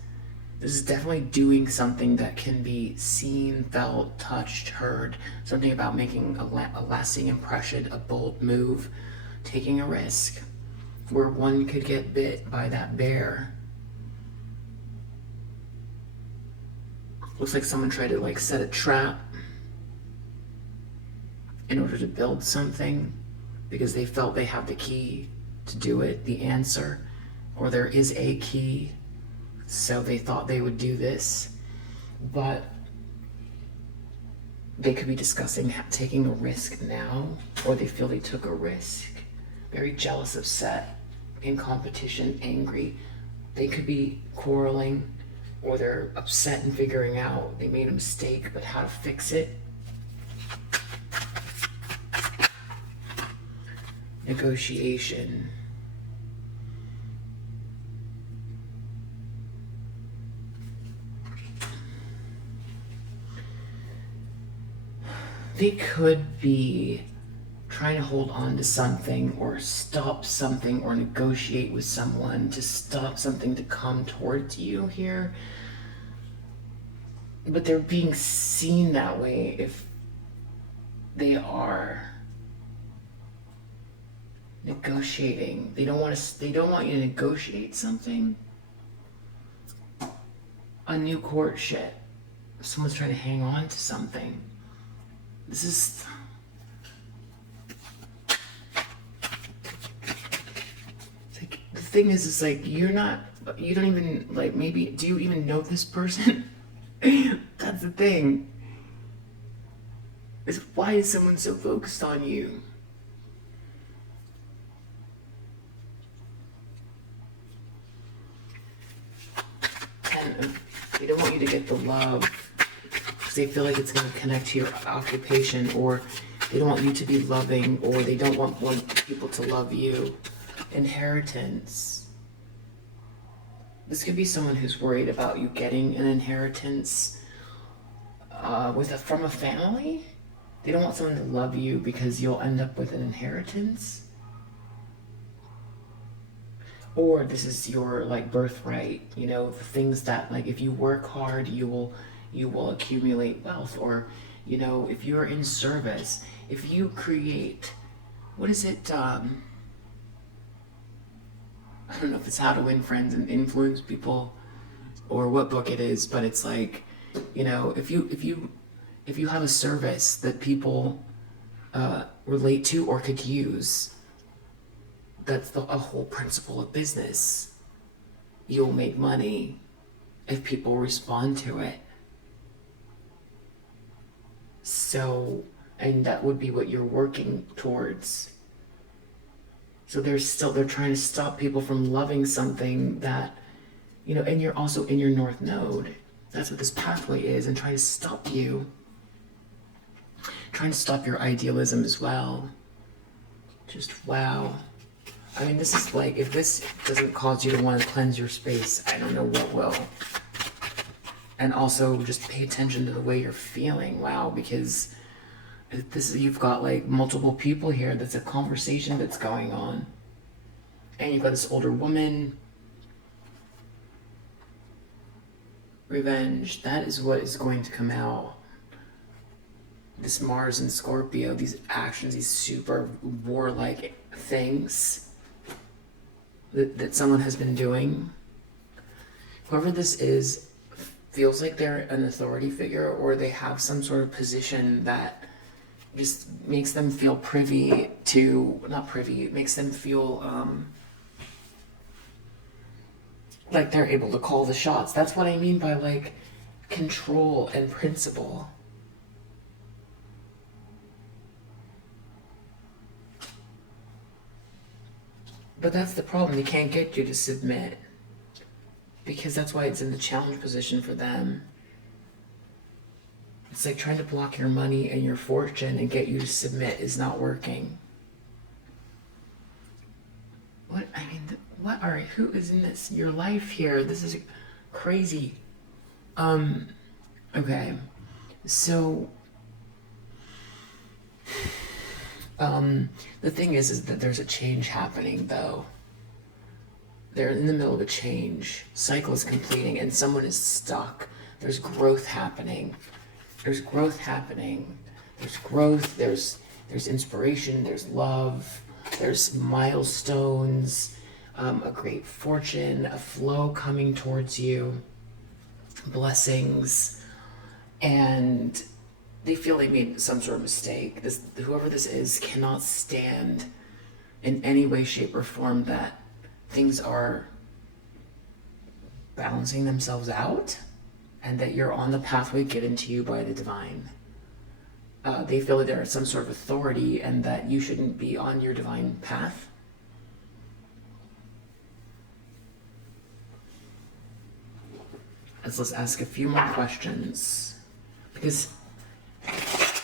This is definitely doing something that can be seen, felt, touched, heard. Something about making a lasting impression, a bold move, taking a risk, where one could get bit by that bear. Looks like someone tried to like set a trap in order to build something because they felt they have the key to do it, the answer, or there is a key. So they thought they would do this, but they could be discussing taking a risk now, or they feel they took a risk. Very jealous, upset, in competition, angry. They could be quarreling, or they're upset and figuring out they made a mistake, but how to fix it. Negotiation. They could be trying to hold on to something or stop something or negotiate with someone to stop something to come towards you here. But they're being seen that way if they are negotiating. They don't want you to negotiate something. A new courtship. Someone's trying to hang on to something. This is... It's like, the thing is, it's like, you don't even, like, maybe, do you even know this person? That's the thing. Is why is someone so focused on you? And they don't want you to get the love. They feel like it's going to connect to your occupation, or they don't want you to be loving, or they don't want people to love you. Inheritance. This could be someone who's worried about you getting an inheritance from a family. They don't want someone to love you because you'll end up with an inheritance. Or this is your like birthright, you know, the things that like if you work hard you will accumulate wealth. Or, you know, if you're in service, if you create, what is it, I don't know if it's How to Win Friends and Influence People or what book it is, but it's like, you know, if you have a service that people relate to or could use, that's a whole principle of business. You'll make money if people respond to it. So, and that would be what you're working towards. So they're trying to stop people from loving something that, you know, and you're also in your North Node. That's what this pathway is, and trying to stop you. Trying to stop your idealism as well. Just wow. I mean, this is like, if this doesn't cause you to want to cleanse your space, I don't know what will. And also just pay attention to the way you're feeling. Wow, because you've got like multiple people here. That's a conversation that's going on. And you've got this older woman. Revenge. That is what is going to come out. This Mars and Scorpio, these actions, these super warlike things that someone has been doing. Whoever this is feels like they're an authority figure, or they have some sort of position that just makes them feel privy to, not privy, it makes them feel like they're able to call the shots. That's what I mean by like control and principle. But that's the problem. They can't get you to submit, because that's why it's in the challenge position for them. It's like trying to block your money and your fortune and get you to submit is not working. What, I mean, who is in this, your life here? This is crazy. Okay. So, the thing is that there's a change happening, though. They're in the middle of a change. Cycle is completing, and someone is stuck. There's growth happening. There's growth happening. There's growth. There's inspiration. There's love. There's milestones. A great fortune. A flow coming towards you. Blessings. And they feel they made some sort of mistake. Whoever this is cannot stand in any way, shape, or form that things are balancing themselves out and that you're on the pathway given to you by the divine. They feel that there's some sort of authority and that you shouldn't be on your divine path. Let's ask a few more questions, because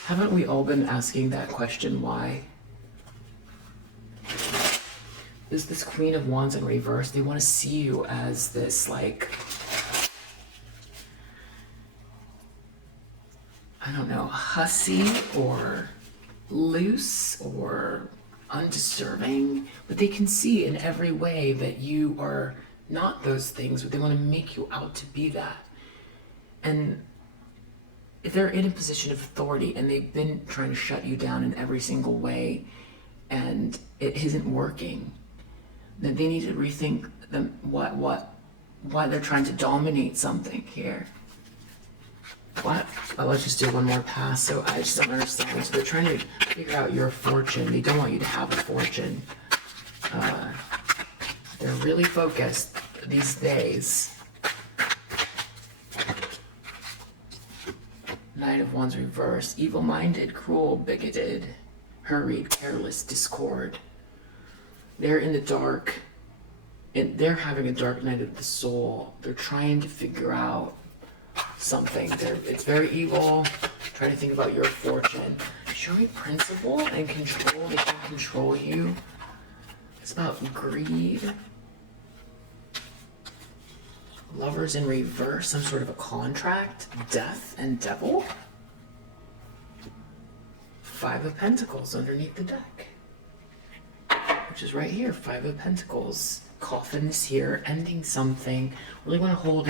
haven't we all been asking that question, why? Is this Queen of Wands in reverse? They want to see you as this, like, I don't know, hussy or loose or undeserving, but they can see in every way that you are not those things, but they want to make you out to be that. And if they're in a position of authority and they've been trying to shut you down in every single way and it isn't working, then they need to rethink why they're trying to dominate something here. What? Well, let's just do one more pass. So I just don't understand. So they're trying to figure out your fortune. They don't want you to have a fortune. They're really focused these days. Knight of Wands reverse. Evil-minded, cruel, bigoted, hurried, careless, discord. They're in the dark. And they're having a dark night of the soul. They're trying to figure out something. It's very evil. Trying to think about your fortune. Showing principle and control. They can control you. It's about greed. Lovers in reverse, some sort of a contract, death and devil. Five of Pentacles underneath the deck, which is right here. Five of Pentacles. Coffin is here, ending something. Really want to hold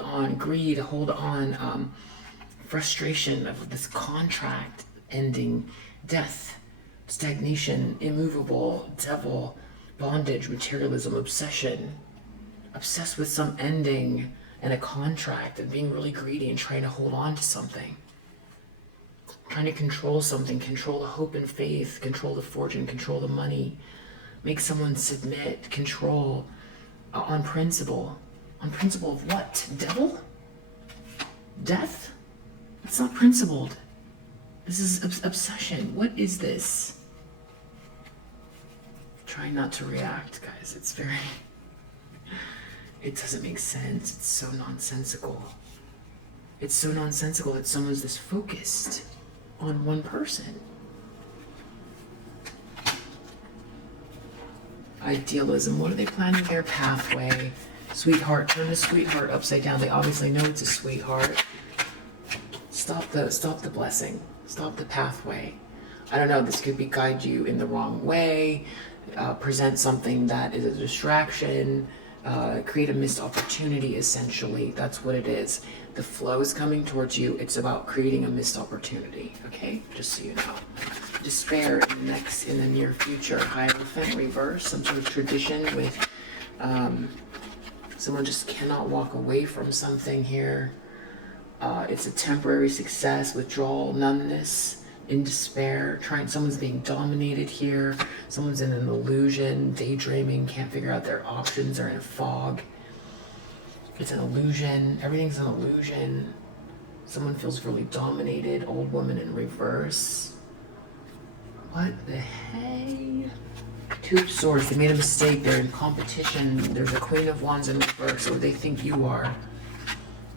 on, greed, hold on, frustration of this contract ending, death, stagnation, immovable, devil, bondage, materialism, obsession. Obsessed with some ending and a contract and being really greedy and trying to hold on to something. Trying to control something, control the hope and faith, control the fortune, control the money. Make someone submit, control on principle. On principle of what? Devil? Death? It's not principled. This is obsession. What is this? Try not to react, guys. It's very... It doesn't make sense. It's so nonsensical. It's so nonsensical that someone's this focused on one person. Idealism. What are they planning their pathway? Sweetheart. Turn the sweetheart upside down. They obviously know it's a sweetheart. Stop the blessing. Stop the pathway. I don't know. This could be guide you in the wrong way. Present something that is a distraction. Create a missed opportunity, essentially. That's what it is. The flow is coming towards you. It's about creating a missed opportunity, okay? Just so you know. Despair in the near future. Hierophant reverse, some sort of tradition with someone just cannot walk away from something here. It's a temporary success, withdrawal, numbness, in despair, someone's being dominated here. Someone's in an illusion, daydreaming, can't figure out their options, they're in a fog. It's an illusion, everything's an illusion. Someone feels really dominated, old woman in reverse. What the hey? Two of Swords, they made a mistake, they're in competition. There's a Queen of Wands in reverse, so they think you are.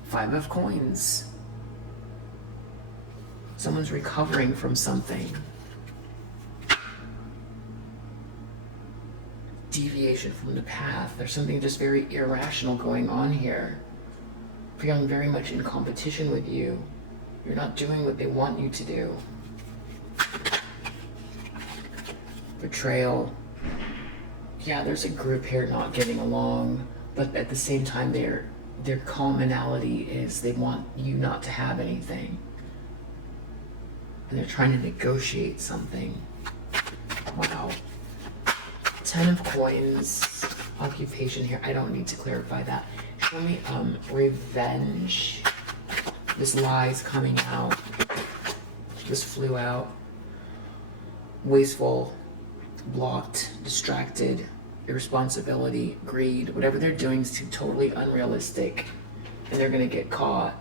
Five of Coins. Someone's recovering from something. Deviation from the path. There's something just very irrational going on here. Feeling very much in competition with you. You're not doing what they want you to do. Betrayal. Yeah, there's a group here not getting along, but at the same time their commonality is they want you not to have anything. And they're trying to negotiate something. Wow. 10 of Coins. Occupation here. I don't need to clarify that. Show me revenge. This lie is coming out. This flew out. Wasteful. Blocked. Distracted. Irresponsibility. Greed. Whatever they're doing is totally unrealistic. And they're going to get caught.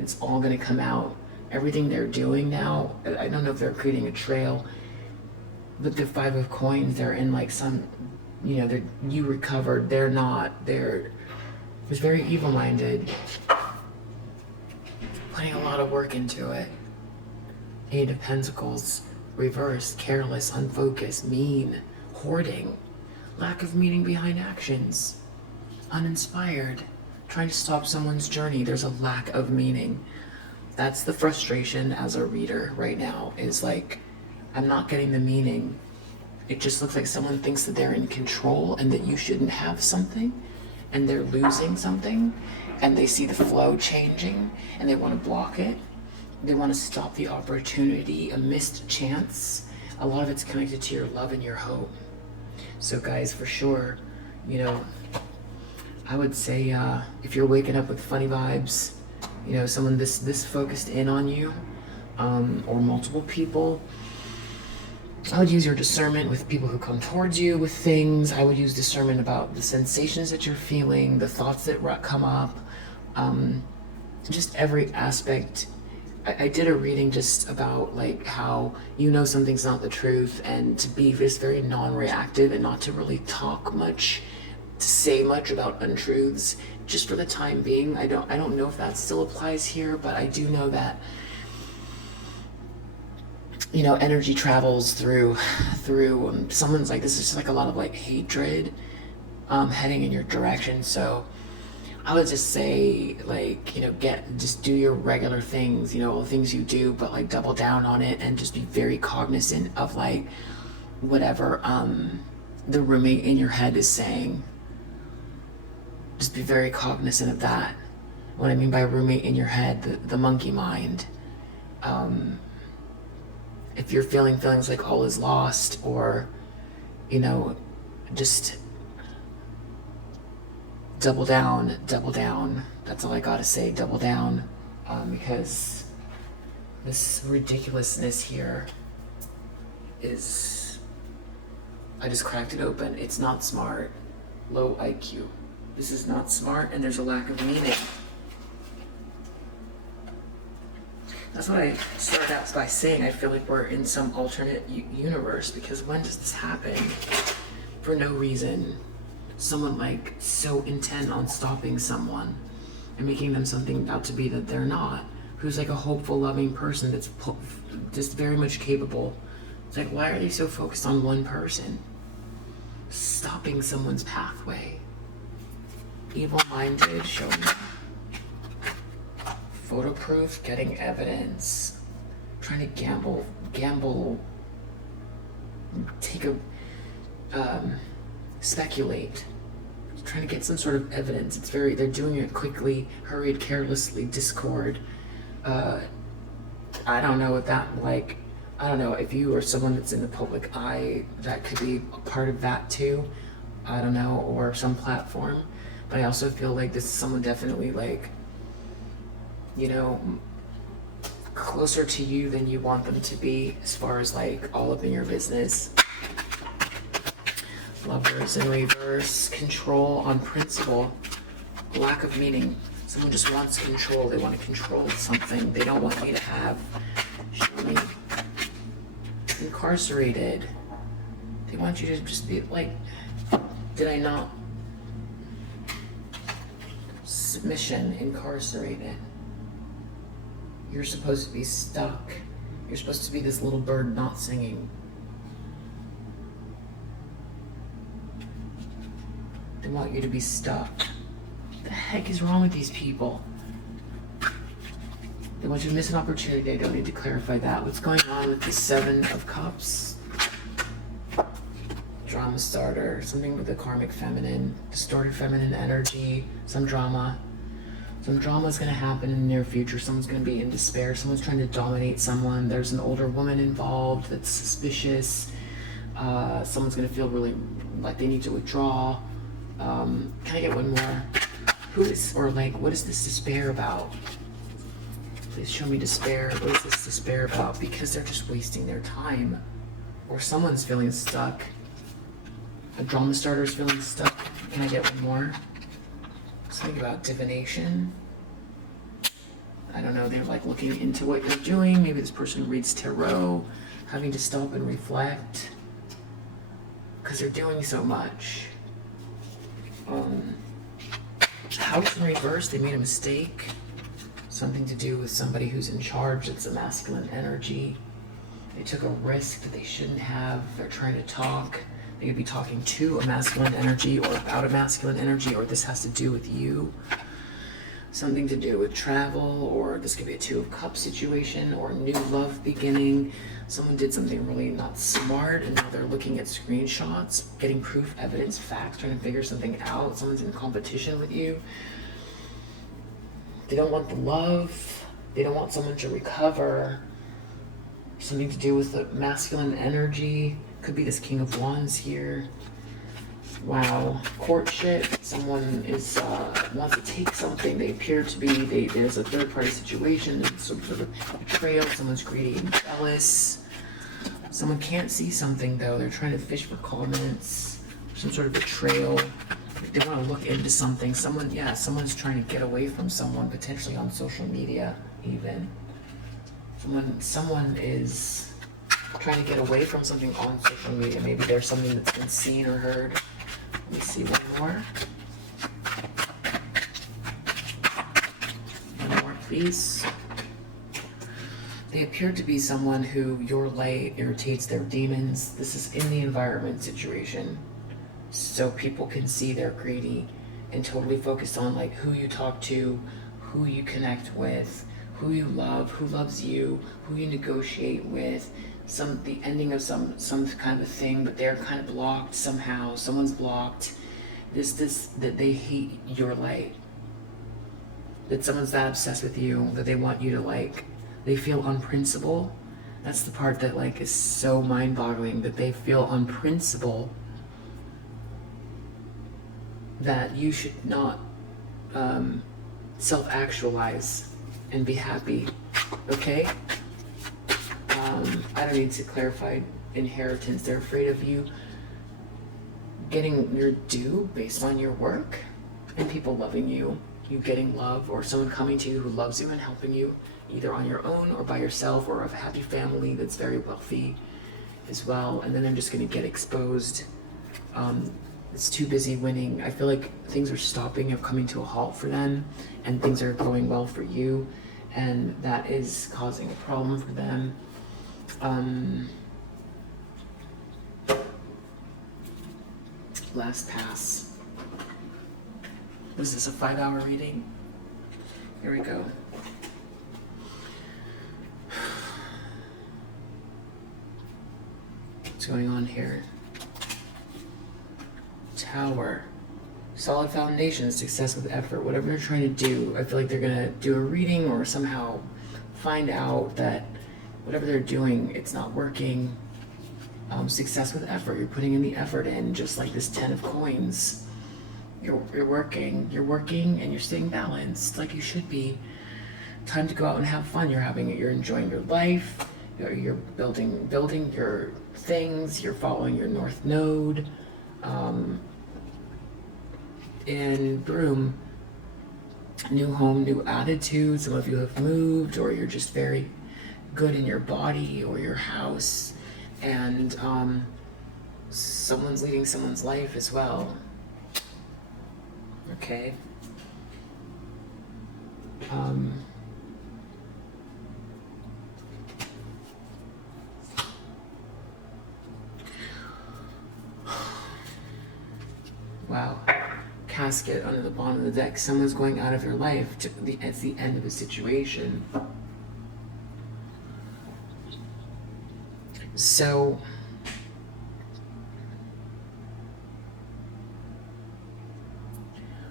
It's all going to come out. Everything they're doing now, I don't know if they're creating a trail, but the Five of Coins, they're in like some, you recovered, they're not, it's very evil-minded, putting a lot of work into it. Eight of Pentacles, reverse, careless, unfocused, mean, hoarding, lack of meaning behind actions, uninspired, trying to stop someone's journey. There's a lack of meaning. That's the frustration as a reader right now, is like, I'm not getting the meaning. It just looks like someone thinks that they're in control and that you shouldn't have something, and they're losing something, and they see the flow changing and they want to block it. They want to stop the opportunity, a missed chance. A lot of it's connected to your love and your hope. So guys, for sure, I would say if you're waking up with funny vibes, someone this focused in on you, or multiple people, I would use your discernment with people who come towards you with things. I would use discernment about the sensations that you're feeling, the thoughts that come up, just every aspect. I did a reading just about like how something's not the truth, and to be just very non-reactive and not to really talk much, to say much about untruths, just for the time being. I don't know if that still applies here, but I do know that energy travels through someone's like, this is just like a lot of like hatred heading in your direction. So I would just say, like, just do your regular things, all the things you do, but like double down on it, and just be very cognizant of like whatever the roommate in your head is saying. Just be very cognizant of that. What I mean by roommate in your head, the monkey mind. If you're feeling feelings like all is lost, or, just double down. That's all I gotta say, double down. Because this ridiculousness here is, I just cracked it open. It's not smart. Low IQ. This is not smart, and there's a lack of meaning. That's what I started out by saying. I feel like we're in some alternate universe, because when does this happen? for no reason. Someone like so intent on stopping someone and making them something out to be that they're not, who's like a hopeful, loving person that's just very much capable. It's like, why are they so focused on one person? Stopping someone's pathway. Evil-minded, showing photo proof, getting evidence, trying to gamble, take a, speculate, trying to get some sort of evidence. It's very, they're doing it quickly, hurried, carelessly, discord. I don't know what that, like, I don't know, if you are someone that's in the public eye, that could be a part of that too. I don't know, or some platform. But I also feel like this is someone definitely like, you know, closer to you than you want them to be, as far as like all up in your business. Lovers in reverse, control on principle, lack of meaning. Someone just wants control. They want to control something. They don't want you to have. Show me. Incarcerated. They want you to just be like, did I not? Submission, incarcerated. You're supposed to be stuck. You're supposed to be this little bird not singing. They want you to be stuck. What the heck is wrong with these people? They want you to miss an opportunity. I don't need to clarify that. What's going on with the Seven of Cups? Drama starter, something with the karmic feminine, distorted feminine energy, some drama. Some drama is going to happen in the near future. Someone's going to be in despair. Someone's trying to dominate someone. There's an older woman involved that's suspicious. Someone's going to feel really like they need to withdraw. Can I get one more? Who is, or like, what is this despair about? Please show me despair. What is this despair about? Because they're just wasting their time. Or someone's feeling stuck. A drama starter is feeling stuck. Can I get one more? Something about divination. I don't know, they're like looking into what you're doing. Maybe this person reads tarot, having to stop and reflect because they're doing so much. House in reverse, they made a mistake. Something to do with somebody who's in charge. It's a masculine energy. They took a risk that they shouldn't have. They're trying to talk. They could be talking to a masculine energy or about a masculine energy, or this has to do with you. Something to do with travel, or this could be a Two of Cups situation, or new love beginning. Someone did something really not smart, and now they're looking at screenshots, getting proof, evidence, facts, trying to figure something out. Someone's in competition with you. They don't want the love. They don't want someone to recover. Something to do with the masculine energy. Could be this King of Wands here. Wow. Courtship. Someone is wants to take something. They appear to be, there's a third party situation. There's some sort of betrayal. Someone's greedy and jealous. Someone can't see something though. They're trying to fish for comments. Some sort of betrayal. They want to look into something. Someone's trying to get away from someone, potentially on social media even. Someone is trying to get away from something on social media. Maybe there's something that's been seen or heard. Let me see one more. One more, please. They appear to be someone who your light irritates their demons. This is in the environment situation. So people can see they're greedy and totally focused on like who you talk to, who you connect with, who you love, who loves you, who you negotiate with, the ending of some kind of a thing, but they're kind of blocked somehow. Someone's blocked. That they hate your light. That someone's that obsessed with you that they want you to like. They feel on principle. That's the part that like is so mind-boggling. That they on principle that you should not self-actualize and be happy. Okay? I don't need to clarify inheritance. They're afraid of you getting your due based on your work and people loving you, you getting love, or someone coming to you who loves you and helping you, either on your own or by yourself, or of a happy family that's very wealthy as well. And then I'm just going to get exposed It's too busy winning. I feel like things are stopping or coming to a halt for them, and things are going well for you, and that is causing a problem for them. Last pass. Was this a 5-hour reading? Here we go. What's going on here? Tower. Solid foundation, success with effort. Whatever they're trying to do, I feel like they're gonna do a reading or somehow find out that whatever they're doing, it's not working. Success with effort. You're putting in the effort in, just like this 10 of coins. You're working, and you're staying balanced like you should be. Time to go out and have fun. You're enjoying your life. You're building your things. You're following your North Node. And boom, new home, new attitude. Some of you have moved, or you're just very good in your body or your house, and someone's leading someone's life as well. Okay. Wow. Casket under the bottom of the deck. Someone's going out of your life at the end of a situation. So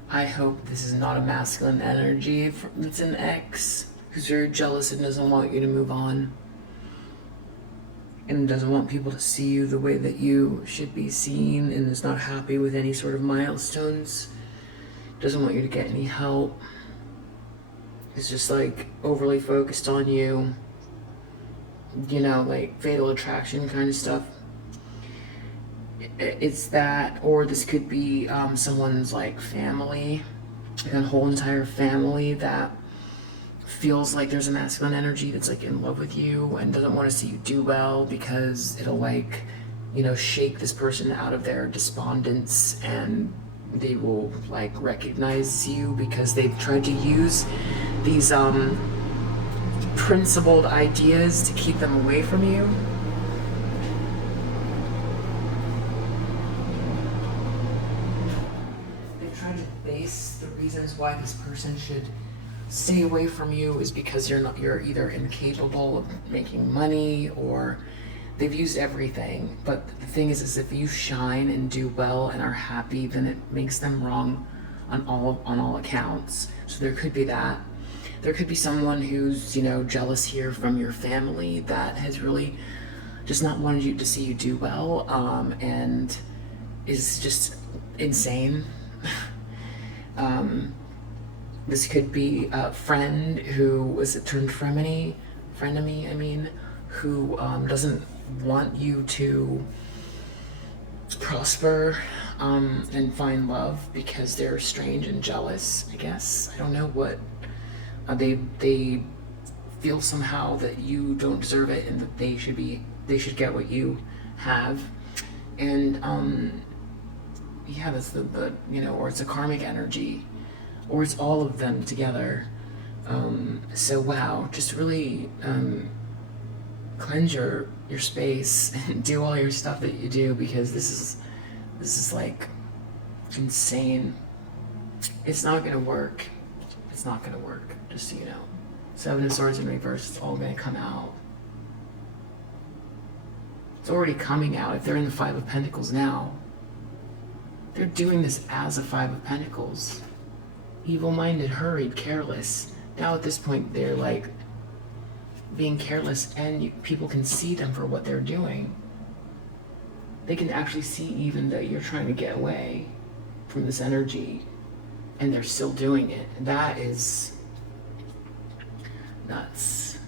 I hope this is not a masculine energy. It's an ex who's very jealous and doesn't want you to move on, and doesn't want people to see you the way that you should be seen, and is not happy with any sort of milestones, doesn't want you to get any help, is just like overly focused on you, you know, like fatal attraction kind of stuff. It's that, or this could be someone's like family, like a whole entire family that feels like there's a masculine energy that's like in love with you and doesn't want to see you do well, because it'll like, you know, shake this person out of their despondence, and they will like recognize you because they've tried to use these principled ideas to keep them away from you. They've tried to base the reasons why this person should stay away from you is because you're either incapable of making money, or they've used everything. But the thing is if you shine and do well and are happy, then it makes them wrong on all accounts. So there could be that. There could be someone who's, you know, jealous here from your family that has really just not wanted you to see you do well, and is just insane. This could be a friend who was turned frenemy, who doesn't want you to prosper and find love because they're strange and jealous, I guess. I don't know what. They feel somehow that you don't deserve it, and that they should get what you have. And yeah, that's the you know, or it's a karmic energy, or it's all of them together. So wow, just really cleanse your space and do all your stuff that you do, because this is like insane. It's not gonna work. It's not gonna work, just so you know. 7 of Swords in reverse, it's all gonna come out. It's already coming out. If they're in the 5 of Pentacles now, they're doing this as a 5 of Pentacles. Evil-minded, hurried, careless. Now at this point, they're like being careless, and people can see them for what they're doing. They can actually see even that you're trying to get away from this energy, and they're still doing it. That is nuts.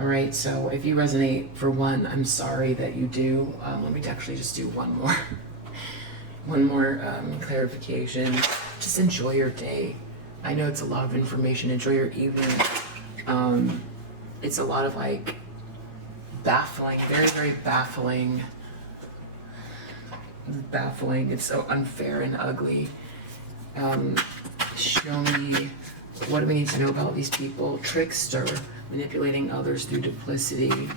All right, so if you resonate for one, I'm sorry that you do. Let me actually just do one more. One more clarification. Just enjoy your day. I know it's a lot of information. Enjoy your evening. It's a lot of like baffling, very, very baffling Baffling. It's so unfair and ugly. Show me, what do we need to know about these people? Trickster, manipulating others through duplicity.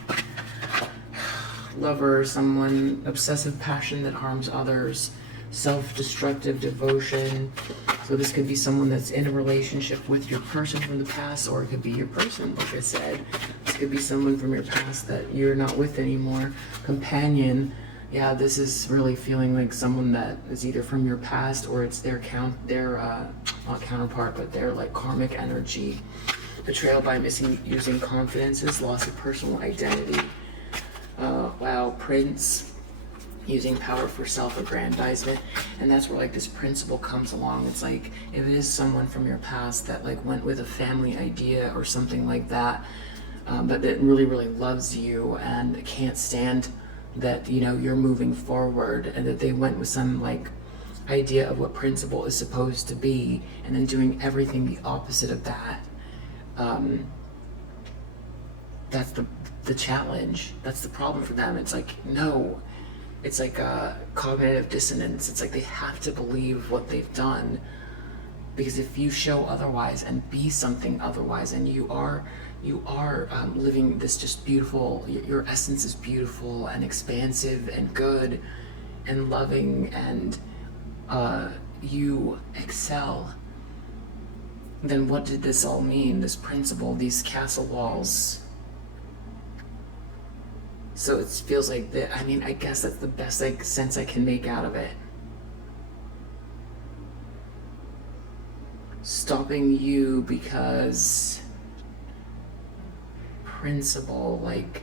Lover, someone, obsessive passion that harms others. Self-destructive devotion. So this could be someone that's in a relationship with your person from the past, or it could be your person, like I said. This could be someone from your past that you're not with anymore. Companion. Yeah, this is really feeling like someone that is either from your past or it's their not counterpart, but their like karmic energy. Betrayal by using confidences, loss of personal identity. Wow, Prince, using power for self-aggrandizement. And that's where like this principle comes along. It's like, if it is someone from your past that like went with a family idea or something like that, but that really, really loves you and can't stand that, you know, you're moving forward, and that they went with some like idea of what principle is supposed to be, and then doing everything the opposite of that. That's the challenge. That's the problem for them. It's like, no, it's like a cognitive dissonance. It's like they have to believe what they've done, because if you show otherwise and be something otherwise, and you are living this just beautiful, your essence is beautiful and expansive and good and loving, and you excel, then what did this all mean? This principle, these castle walls. So it feels like that. I mean, I guess that's the best sense I can make out of it. Stopping you because principle, like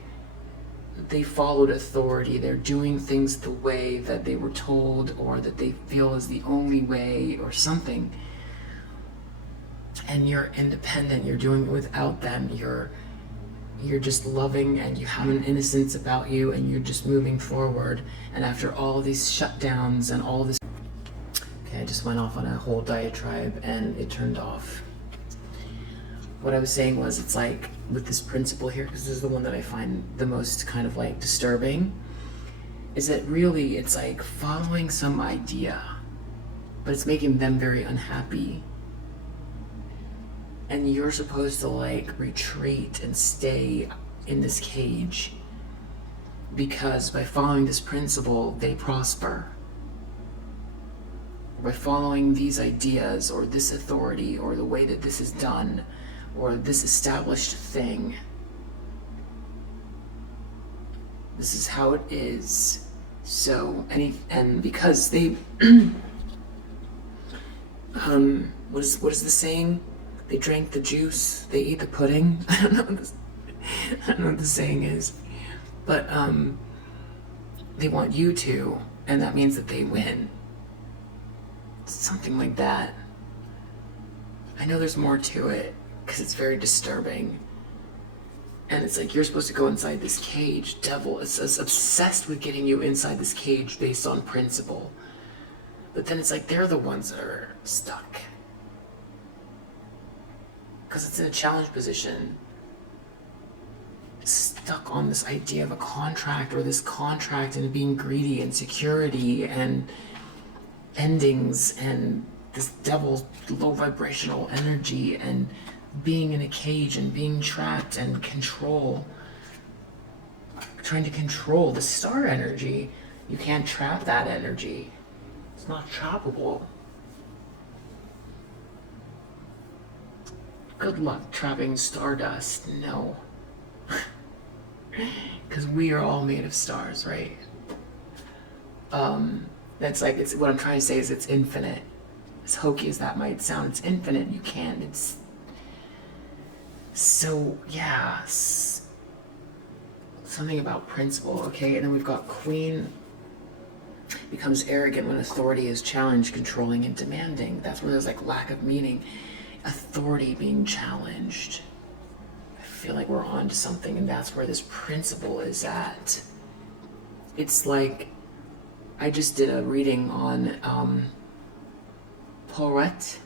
they followed authority. They're doing things the way that they were told, or that they feel is the only way, or something. And you're independent. You're doing it without them. You're just loving, and you have an innocence about you, and you're just moving forward. And after all of these shutdowns and all this, okay, I just went off on a whole diatribe and it turned off. What I was saying was, it's like with this principle here, because this is the one that I find the most kind of like disturbing, is that really it's like following some idea, but it's making them very unhappy. And you're supposed to like retreat and stay in this cage, because by following this principle, they prosper. By following these ideas, or this authority, or the way that this is done, or this established thing. This is how it is. So, and because they, what is the saying? They drank the juice, they ate the pudding. I don't know what the saying is. But they want you to, and that means that they win. Something like that. I know there's more to it, because it's very disturbing. And it's like, you're supposed to go inside this cage. Devil is obsessed with getting you inside this cage based on principle. But then it's like, they're the ones that are stuck. Because it's in a challenge position. Stuck on this idea of a contract, or this contract, and being greedy, and security, and endings, and this devil's low vibrational energy, and being in a cage, and being trapped, and control. Trying to control the star energy. You can't trap that energy. It's not trappable. Good luck trapping stardust. No. Because we are all made of stars, right? That's like, it's what I'm trying to say is it's infinite. As hokey as that might sound, it's infinite. You can't. It's so, yeah. Something about principle, okay? And then we've got Queen becomes arrogant when authority is challenged, controlling and demanding. That's where there's like lack of meaning. Authority being challenged. I feel like we're on to something, and that's where this principle is at. It's like, I just did a reading on Pourret,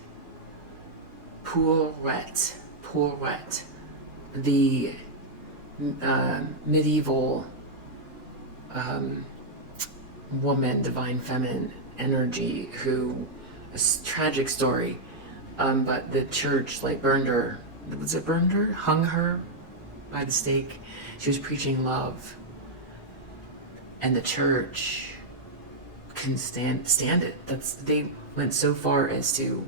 the woman, divine feminine energy, who, a tragic story, but the church like burned her, hung her by the stake. She was preaching love, and the church couldn't stand it. They went so far as to,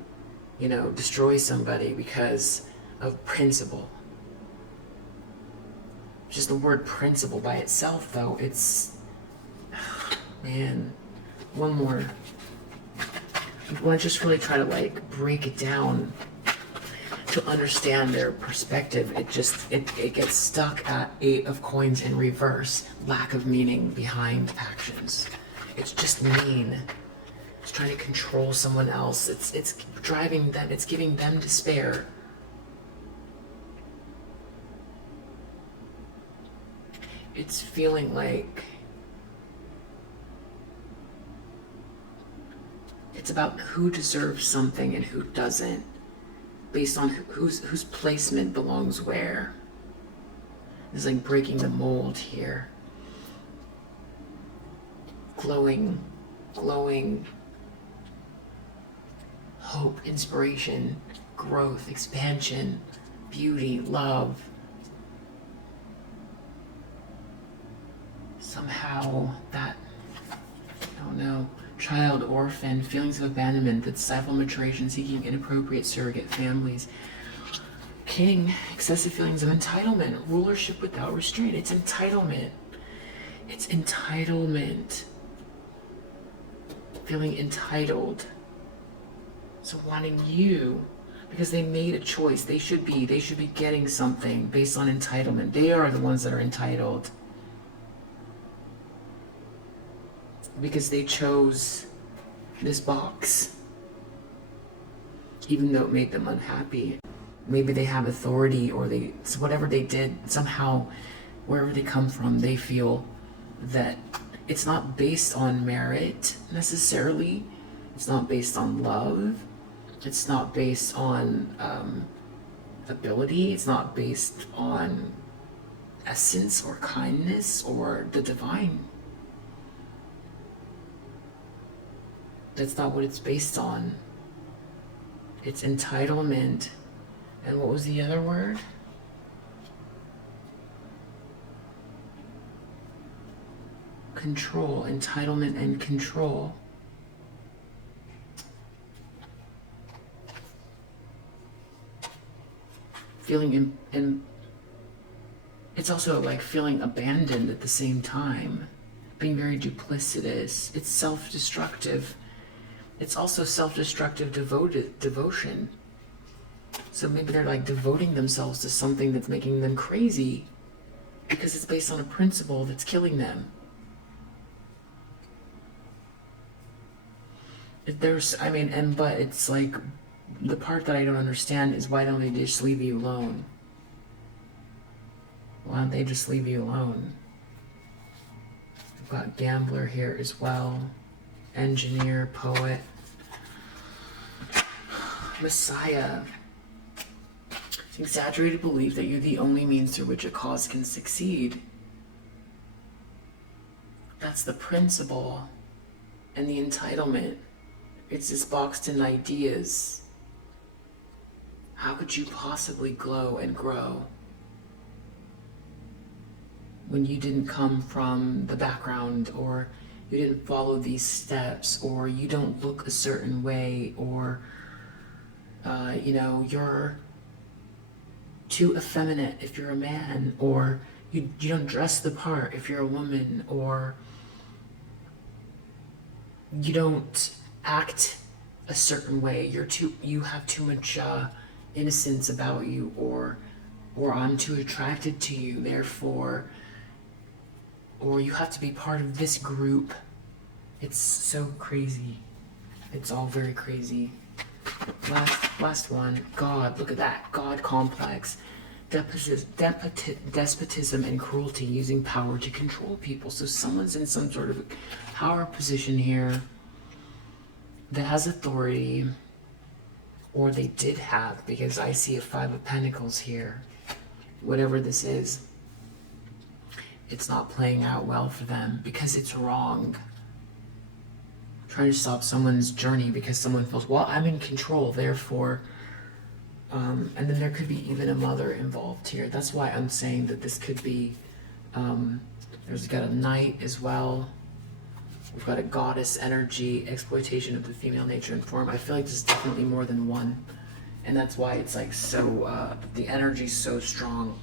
destroy somebody because of principle. Just the word principle by itself, though, it's, man, one more. I want to just really try to break it down to understand their perspective. It gets stuck at 8 of coins in reverse. Lack of meaning behind actions. It's just mean. It's trying to control someone else. It's driving them. It's giving them despair. It's feeling like it's about who deserves something and who doesn't, based on whose placement belongs where. It's like breaking the mold here. Glowing hope, inspiration, growth, expansion, beauty, love. Somehow that, I don't know, child, orphan, feelings of abandonment that stifle maturation, seeking inappropriate surrogate families. King, excessive feelings of entitlement, rulership without restraint. It's entitlement. It's entitlement. Feeling entitled. So wanting you, because they made a choice. They should be getting something based on entitlement. They are the ones that are entitled. Because they chose this box, even though it made them unhappy. Maybe they have authority, or whatever they did, somehow, wherever they come from, they feel that it's not based on merit necessarily. It's not based on love. It's not based on ability. It's not based on essence or kindness or the divine. That's not what it's based on. It's entitlement. And what was the other word? Control. Entitlement and control. Feeling it's also like feeling abandoned at the same time. Being very duplicitous. It's self-destructive. It's also self-destructive devotion. So maybe they're devoting themselves to something that's making them crazy because it's based on a principle that's killing them. But it's like, the part that I don't understand is, why don't they just leave you alone? Why don't they just leave you alone? I've got gambler here as well. Engineer, poet, Messiah. It's an exaggerated belief that you're the only means through which a cause can succeed. That's the principle and the entitlement. It's just boxed in ideas. How could you possibly glow and grow when you didn't come from the background, or you didn't follow these steps, or you don't look a certain way, or you're too effeminate if you're a man, or you don't dress the part if you're a woman, or you don't act a certain way. You have too much innocence about you, or I'm too attracted to you, therefore, or you have to be part of this group. It's so crazy. It's all very crazy. Last one. God. Look at that. God complex. Despotism and cruelty, using power to control people. So someone's in some sort of power position here that has authority, or they did have, because I see a 5 of Pentacles here. Whatever this is, it's not playing out well for them because it's wrong. trying to stop someone's journey because someone feels, well, I'm in control, therefore. And then there could be even a mother involved here. That's why I'm saying that this could be, there's got a knight as well. We've got a goddess energy, exploitation of the female nature and form. I feel like there's definitely more than one. And that's why it's like so, the energy's so strong.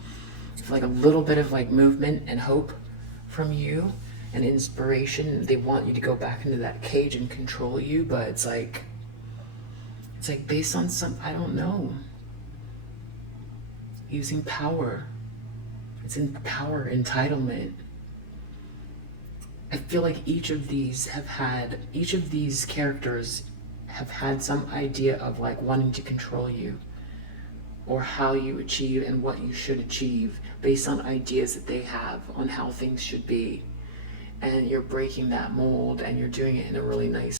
I feel like a little bit of like movement and hope from you and inspiration. They want you to go back into that cage and control you, but it's like based on some, I don't know, using power. It's in power, entitlement. I feel like each of these characters have had some idea of like wanting to control you, or how you achieve and what you should achieve based on ideas that they have on how things should be. And you're breaking that mold and you're doing it in a really nice